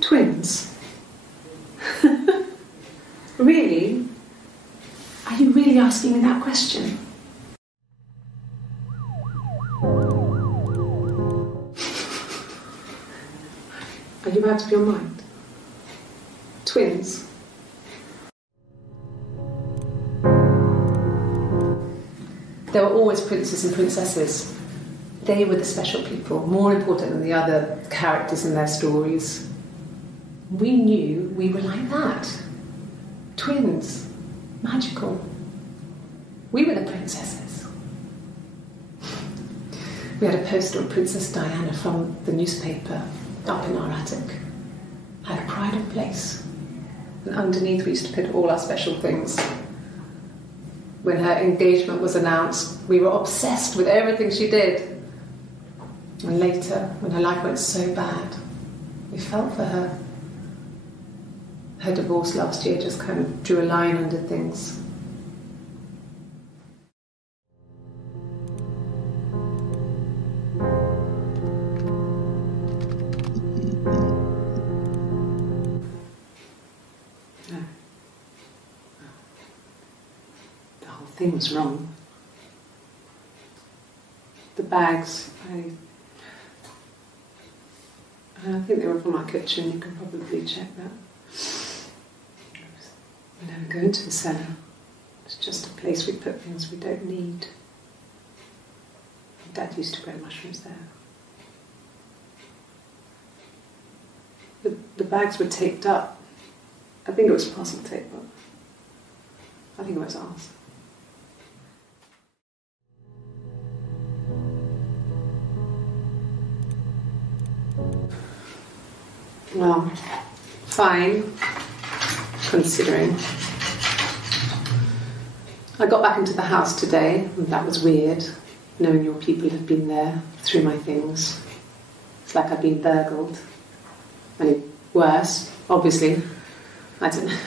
twins. Really? Are you really asking me that question? out of your mind? Twins. There were always princes and princesses. They were the special people, more important than the other characters in their stories. We knew we were like that. Twins. Magical. We were the princesses. We had a poster of Princess Diana from the newspaper up in our attic. Had a pride of place. And underneath we used to put all our special things. When her engagement was announced, we were obsessed with everything she did. And later, when her life went so bad, we felt for her. Her divorce last year just kind of drew a line under things. No. The whole thing was wrong. The bags, I think they were from our kitchen. You can probably check that. We never go into the cellar. It's just a place we put things we don't need. Dad used to grow mushrooms there. The bags were taped up. I think it was parcel tape, but I think it was ours. Well, fine, considering. I got back into the house today, and that was weird, knowing your people have been there through my things. It's like I've been burgled. I mean, worse, obviously. I don't know.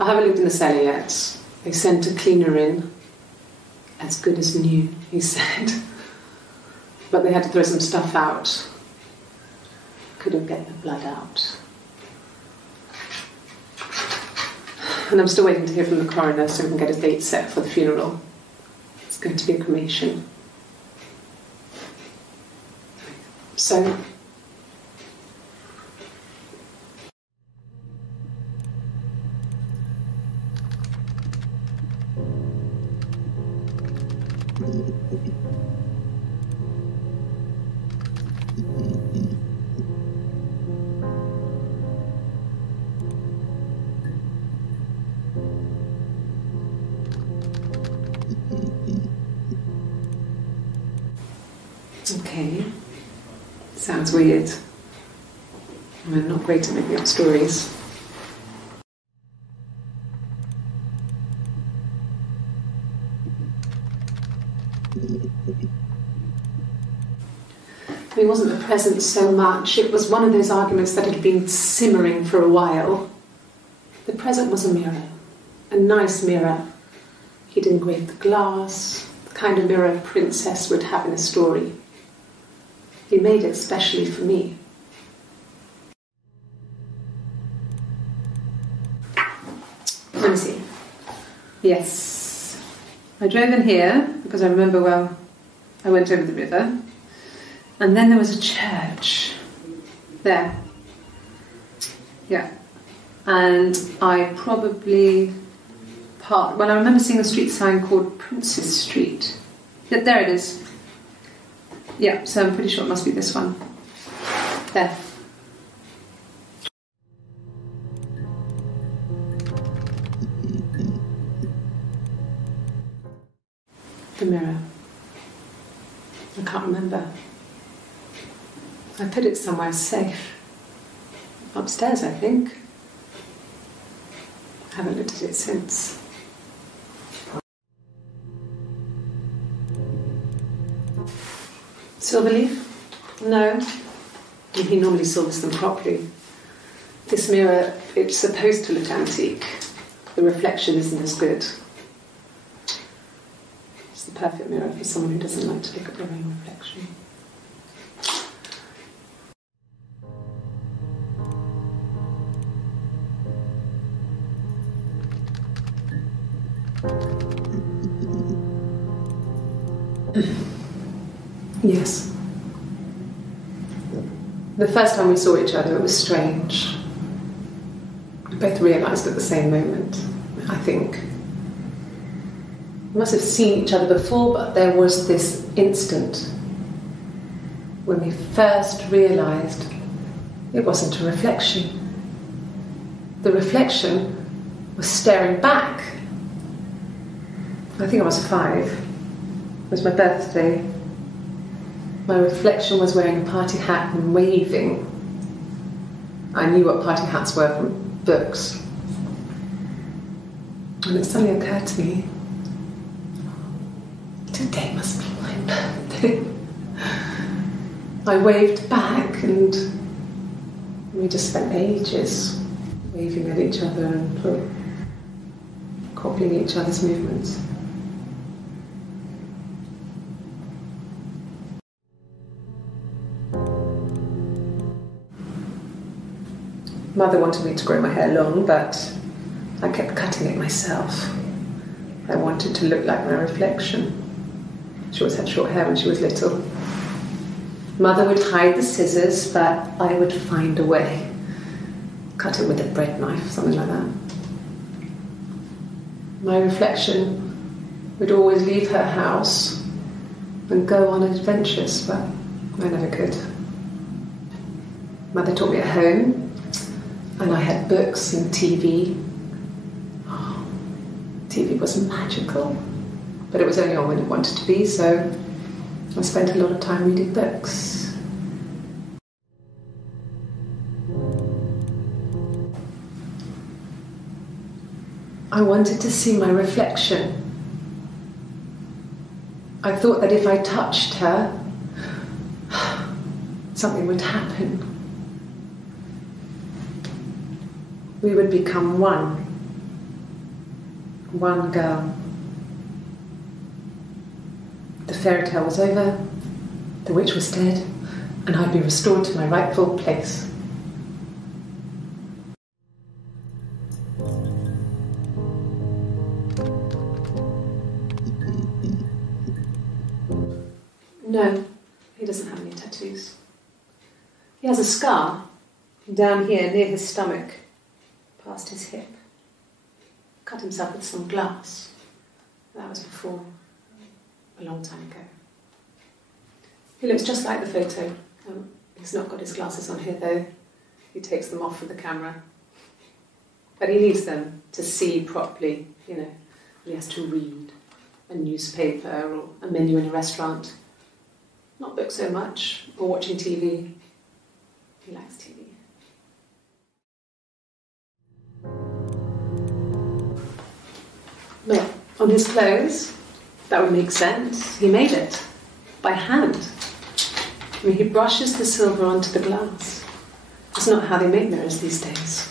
I haven't lived in the cellar yet. They sent a cleaner in. As good as new, he said. But they had to throw some stuff out. Couldn't get the blood out. And I'm still waiting to hear from the coroner so we can get a date set for the funeral. It's going to be a cremation. So, okay, sounds weird. I'm not great at making up stories. It wasn't the present so much, it was one of those arguments that had been simmering for a while. The present was a mirror, a nice mirror. He'd engraved the glass, the kind of mirror a princess would have in a story. He made it specially for me. Let me see. Yes. I drove in here because I remember, well, I went over the river. And then there was a church. There. Yeah. And I probably parked. Well, I remember seeing a street sign called Princess Street. Yeah, there it is. Yeah, so I'm pretty sure it must be this one. There. The mirror. I can't remember. I put it somewhere safe. Upstairs, I think. I haven't looked at it since. Silverleaf? No. He normally silvers them properly. This mirror, it's supposed to look antique. The reflection isn't as good. It's the perfect mirror for someone who doesn't like to look at their own reflection. Yes. The first time we saw each other, it was strange. We both realised at the same moment, I think. We must have seen each other before, but there was this instant when we first realised it wasn't a reflection. The reflection was staring back. I think I was 5. It was my birthday. My reflection was wearing a party hat and waving. I knew what party hats were from books. And it suddenly occurred to me, today must be my birthday. I waved back and we just spent ages waving at each other and copying each other's movements. Mother wanted me to grow my hair long, but I kept cutting it myself. I wanted to look like my reflection. She always had short hair when she was little. Mother would hide the scissors, but I would find a way. Cut it with a bread knife, something like that. My reflection would always leave her house and go on adventures, but I never could. Mother taught me at home, and I had books and TV. Oh, TV was magical, but it was only on when it wanted to be, so I spent a lot of time reading books. I wanted to see my reflection. I thought that if I touched her, something would happen. We would become one girl. The fairy tale was over, the witch was dead, and I'd be restored to my rightful place. No, he doesn't have any tattoos. He has a scar down here near his stomach, past his hip. Cut himself with some glass. That was before, a long time ago. He looks just like the photo. He's not got his glasses on here though. He takes them off for the camera. But he needs them to see properly, you know. He has to read a newspaper or a menu in a restaurant. Not books so much, or watching TV. He likes TV. Well, on his clothes, that would make sense. He made it by hand. I mean, he brushes the silver onto the glass. It's not how they make mirrors these days.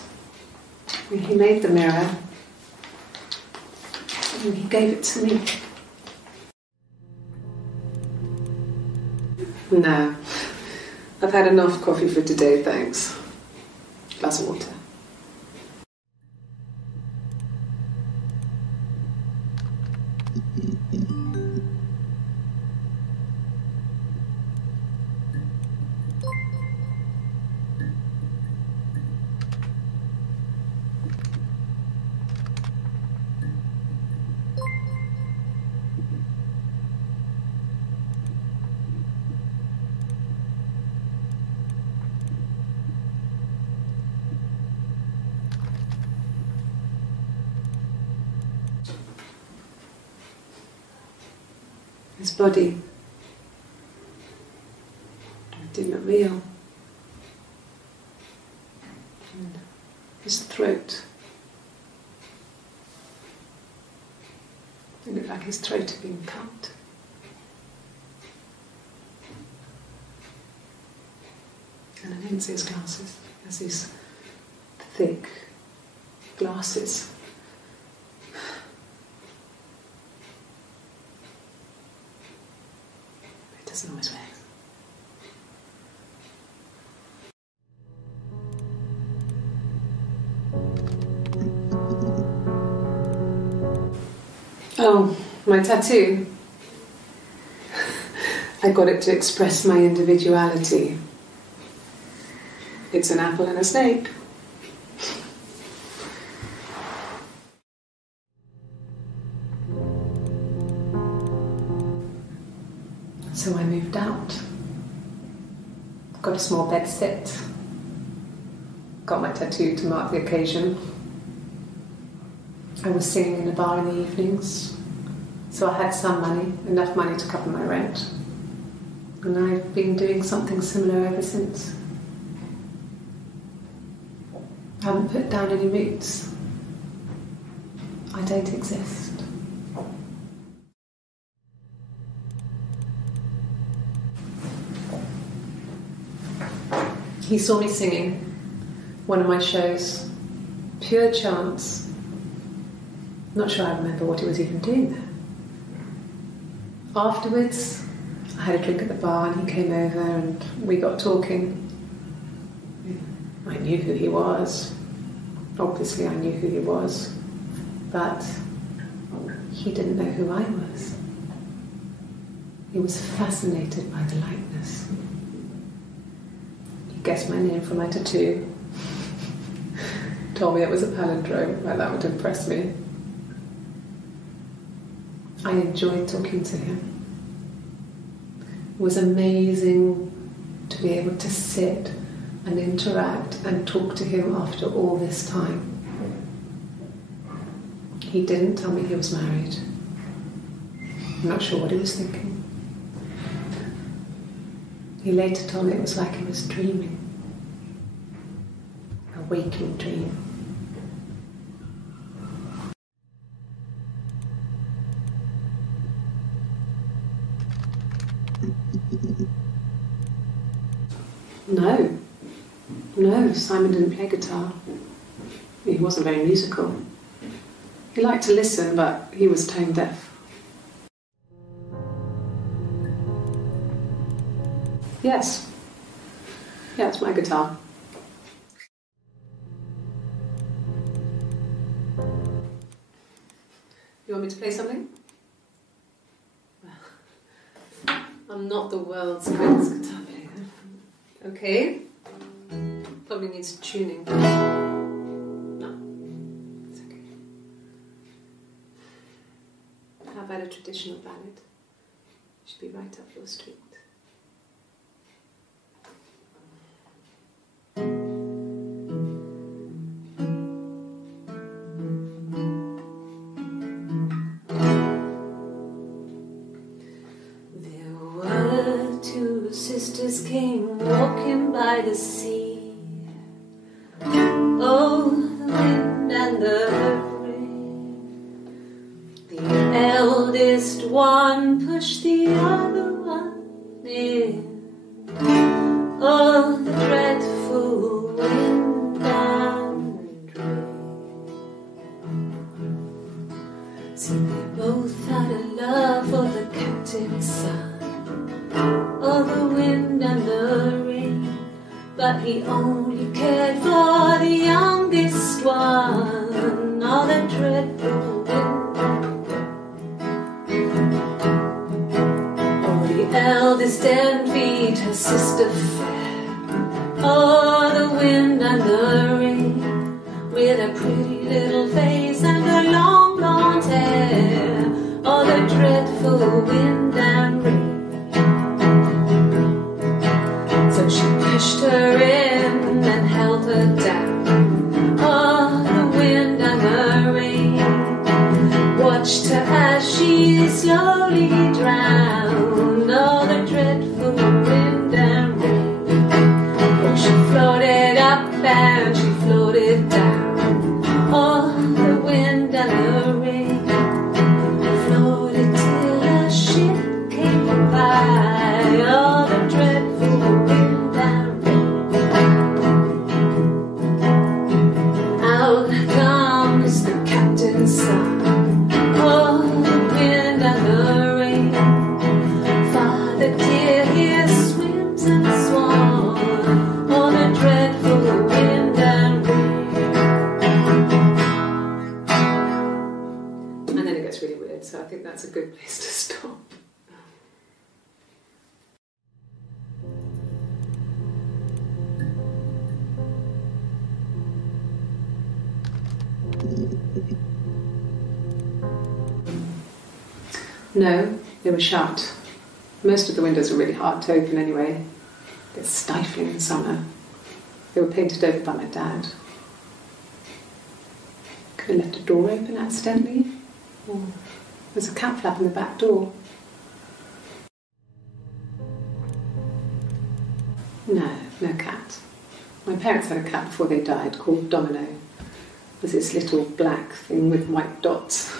I mean, he made the mirror and he gave it to me. No, I've had enough coffee for today, thanks. Glass of water. His body didn't look real. And his throat. It looked like his throat had been cut. And I didn't see his glasses. He has these thick glasses. Doesn't always wear. Oh, my tattoo. I got it to express my individuality. It's an apple and a snake. So I moved out. Got a small bed sit. Got my tattoo to mark the occasion. I was singing in a bar in the evenings, so I had some money, enough money to cover my rent. And I've been doing something similar ever since. I haven't put down any roots. I don't exist. He saw me singing one of my shows, pure chance. Not sure I remember what he was even doing there. Afterwards, I had a drink at the bar and he came over and we got talking. I knew who he was. Obviously I knew who he was, but he didn't know who I was. He was fascinated by the likeness. He guessed my name from my tattoo. Told me it was a palindrome, like that would impress me. I enjoyed talking to him. It was amazing to be able to sit and interact and talk to him after all this time. He didn't tell me he was married. I'm not sure what he was thinking. He later told me it was like he was dreaming. A waking dream. No, Simon didn't play guitar. He wasn't very musical. He liked to listen, but he was tone deaf. Yes. Yeah, it's my guitar. You want me to play something? I'm not the world's greatest guitar player. Okay. Probably needs tuning. No, it's okay. How about a traditional ballad? Should be right up your street. There were two sisters came walking by the sea. Oh, the wind and the rain. The eldest one pushed the other one in. Oh, the dreadful wind and rain. See, they both had a love for the captain's son. Oh, the wind and the rain. But he only cared for the youngest one. Oh, the dreadful wind. Oh, the eldest envied her sister fair. Oh, the wind and the rain, with a pretty little face and her long blonde hair. Oh, the dreadful wind and rain. So she pushed her in and held her down. Oh, the wind and the rain watched her as she slowly drowned. Oh, the dreadful wind and rain. Oh, she floated up and she floated down. Oh, the wind and the rain floated till a ship came by. Oh, the dreadful wind and rain. Out comes the captain's son. Oh, the wind and the rain. Father dear, here swims and swan. Oh, the dreadful wind and rain. And then it gets really weird, so I think that's a good place to stop. No, they were shut. Most of the windows were really hard to open anyway. They're stifling in summer. They were painted over by my dad. Could have left a door open accidentally. Or there's a cat flap in the back door. No, no cat. My parents had a cat before they died called Domino. It was this little black thing with white dots.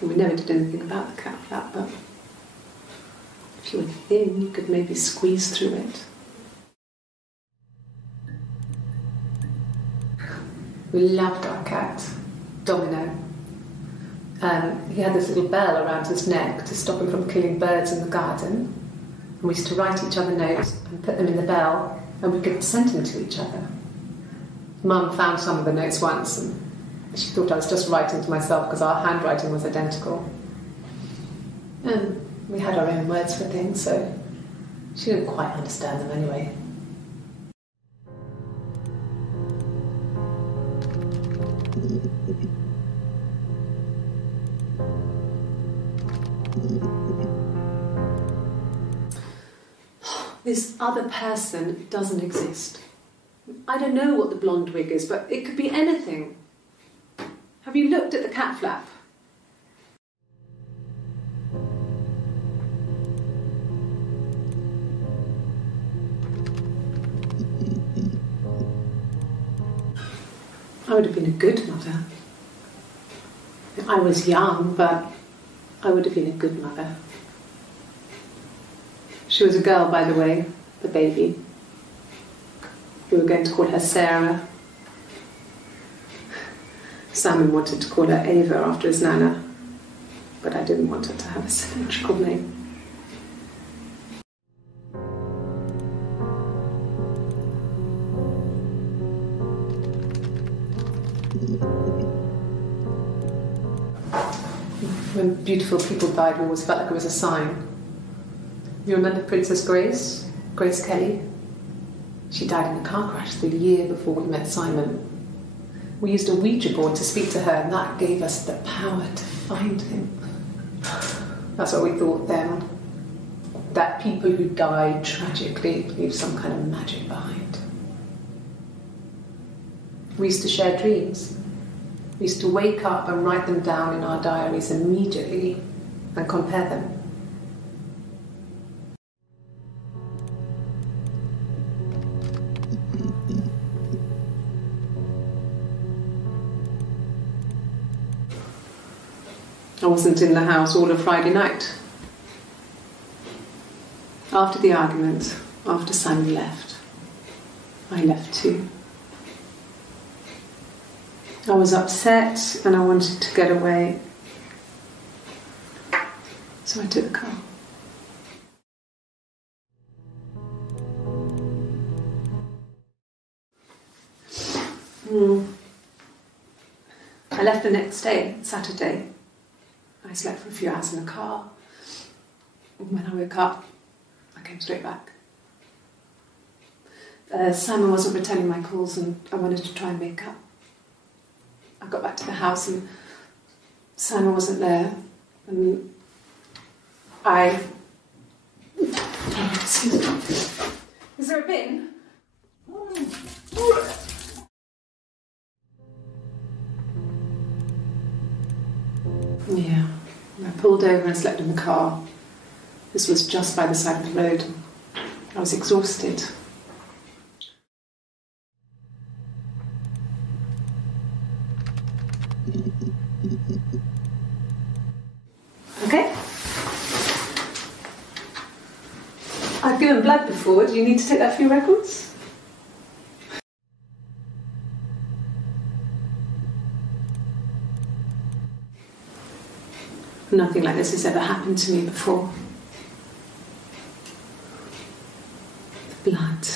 And we never did anything about the cat flap, but if you were thin, you could maybe squeeze through it. We loved our cat, Domino. He had this little bell around his neck to stop him from killing birds in the garden. And we used to write each other notes and put them in the bell, and we could send them to each other. Mum found some of the notes once, and she thought I was just writing to myself because our handwriting was identical. And we had our own words for things, so she didn't quite understand them anyway. This other person doesn't exist. I don't know what the blonde wig is, but it could be anything. Have you looked at the cat flap? I would have been a good mother. I was young, but I would have been a good mother. She was a girl, by the way, the baby. We were going to call her Sarah. Simon wanted to call her Ava after his nana, but I didn't want her to have a symmetrical name. When beautiful people died, we always felt like it was a sign. You remember Princess Grace? Grace Kelly? She died in a car crash the year before we met Simon. We used a Ouija board to speak to her, and that gave us the power to find him. That's what we thought then. That people who died tragically leave some kind of magic behind. We used to share dreams. We used to wake up and write them down in our diaries immediately and compare them. I wasn't in the house all of Friday night. After the argument, after Simon left, I left too. I was upset and I wanted to get away. So I took the car. I left the next day, Saturday. I slept for a few hours in the car. And when I woke up, I came straight back. Simon wasn't returning my calls and I wanted to try and make up. I got back to the house and Simon wasn't there. And excuse me. Is there a bin? Yeah, I pulled over and slept in the car. This was just by the side of the road. I was exhausted. Okay. I've given blood before. Do you need to take that for your records? Nothing like this has ever happened to me before. The blood.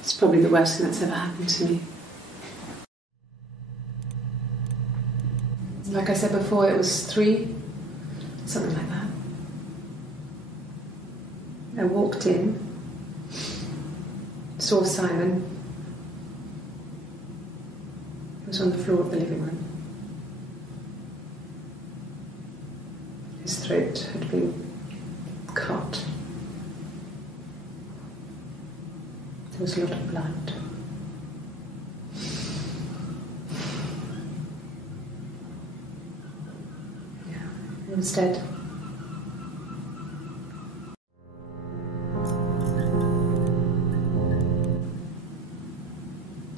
It's probably the worst thing that's ever happened to me. Like I said before, it was 3, something like that. I walked in, saw Simon, was on the floor of the living room. His throat had been cut. There was a lot of blood. Yeah, he was dead.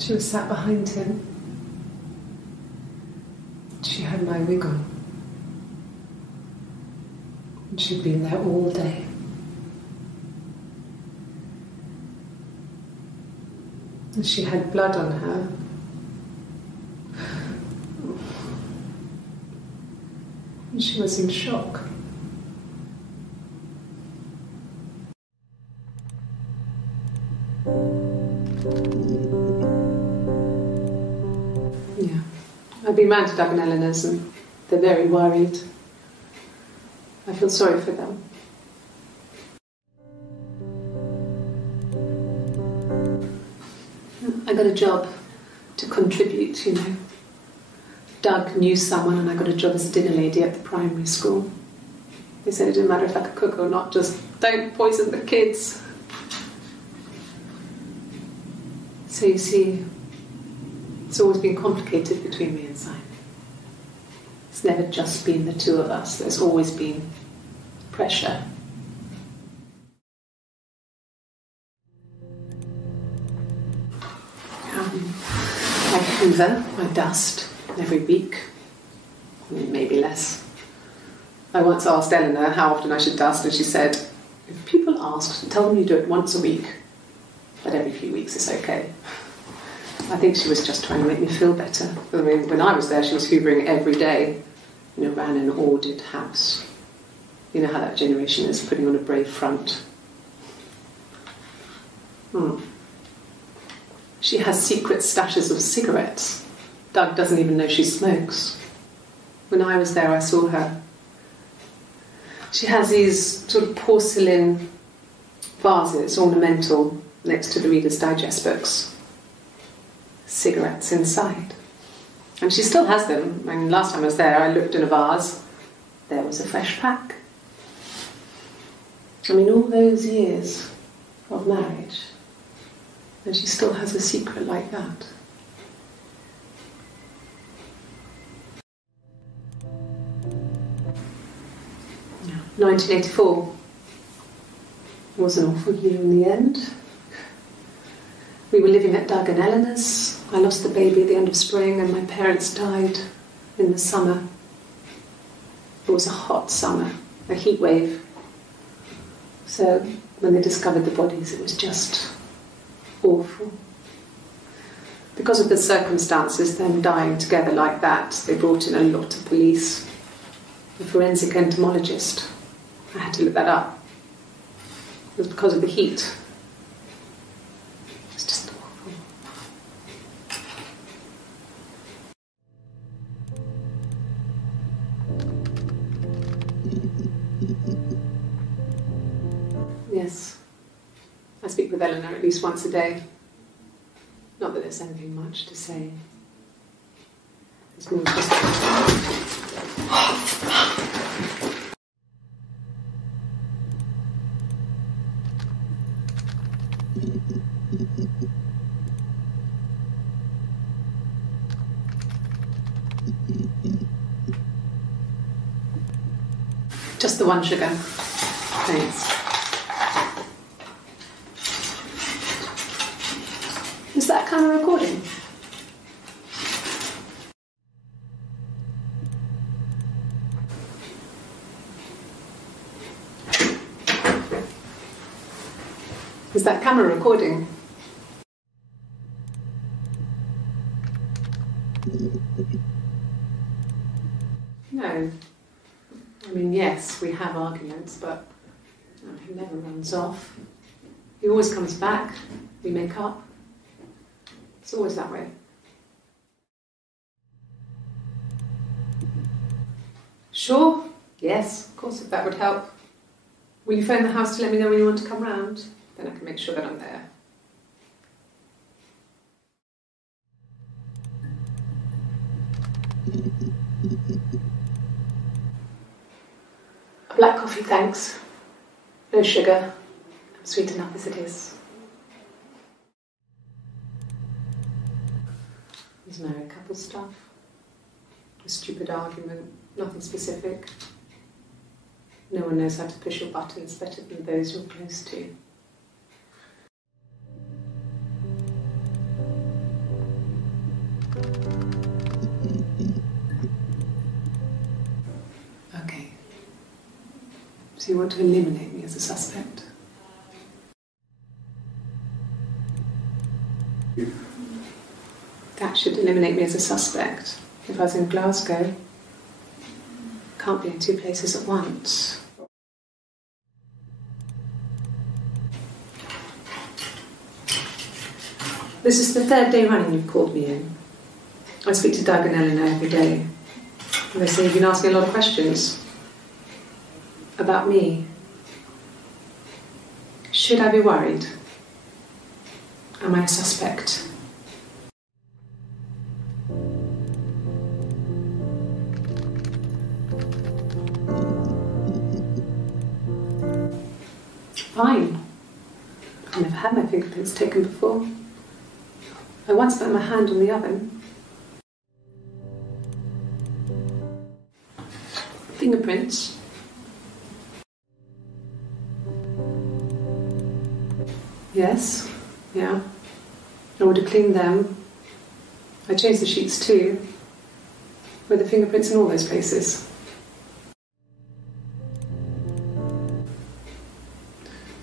She was sat behind him. She had my wig on. And she'd been there all day. And she had blood on her. And she was in shock. Yeah. I've been round to Doug and Eleanor's and they're very worried. I feel sorry for them. I got a job to contribute, you know. Doug knew someone and I got a job as a dinner lady at the primary school. They said it didn't matter if I could cook or not, just don't poison the kids. So you see, it's always been complicated between me and Simon. It's never just been the two of us. There's always been pressure. I hoover, I dust every week, maybe less. I once asked Eleanor how often I should dust, and she said, if people ask, tell them you do it once a week, but every few weeks is okay. I think she was just trying to make me feel better. I mean, when I was there, she was hoovering every day, you know, ran an ordered house. You know how that generation is, putting on a brave front. She has secret stashes of cigarettes. Doug doesn't even know she smokes. When I was there, I saw her. She has these sort of porcelain vases, ornamental, next to the Reader's Digest books. Cigarettes inside. And she still has them. I mean, last time I was there, I looked in a vase. There was a fresh pack. I mean, all those years of marriage, and she still has a secret like that. Yeah. 1984 was an awful year in the end. We were living at Doug and Eleanor's. I lost the baby at the end of spring and my parents died in the summer. It was a hot summer, a heat wave. So when they discovered the bodies, it was just awful. Because of the circumstances, them dying together like that, they brought in a lot of police. A forensic entomologist. I had to look that up. It was because of the heat. It was just awful. Yes. I speak with Eleanor at least once a day. Not that there's anything much to say. It's more just... Just the one sugar. Thanks. Is that camera recording? Is that camera recording? No. I mean, yes, we have arguments, but he never runs off. He always comes back. We make up. It's always that way. Sure. Yes, of course, if that would help. Will you phone the house to let me know when you want to come round? Then I can make sure that I'm there. A black coffee, thanks. No sugar. I'm sweet enough as it is. There's married couple stuff. A stupid argument, nothing specific. No one knows how to push your buttons better than those you're close to. Okay. So you want to eliminate me as a suspect? That should eliminate me as a suspect. If I was in Glasgow, can't be in two places at once. This is the third day running you've called me in. I speak to Doug and Eleanor every day. And they say you've been asking a lot of questions about me. Should I be worried? Am I a suspect? Fine. I've never had my fingerprints taken before. I once put my hand on the oven. Fingerprints. Yes, yeah. I would have cleaned them. I changed the sheets too. Were the fingerprints in all those places?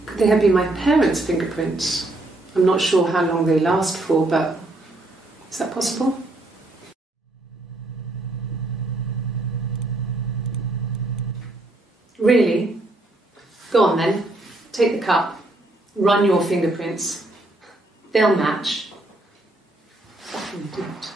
Could they have been my parents' fingerprints? I'm not sure how long they last for, but is that possible? Really? Go on then. Take the cup. Run your fingerprints. They'll match. Fucking idiot.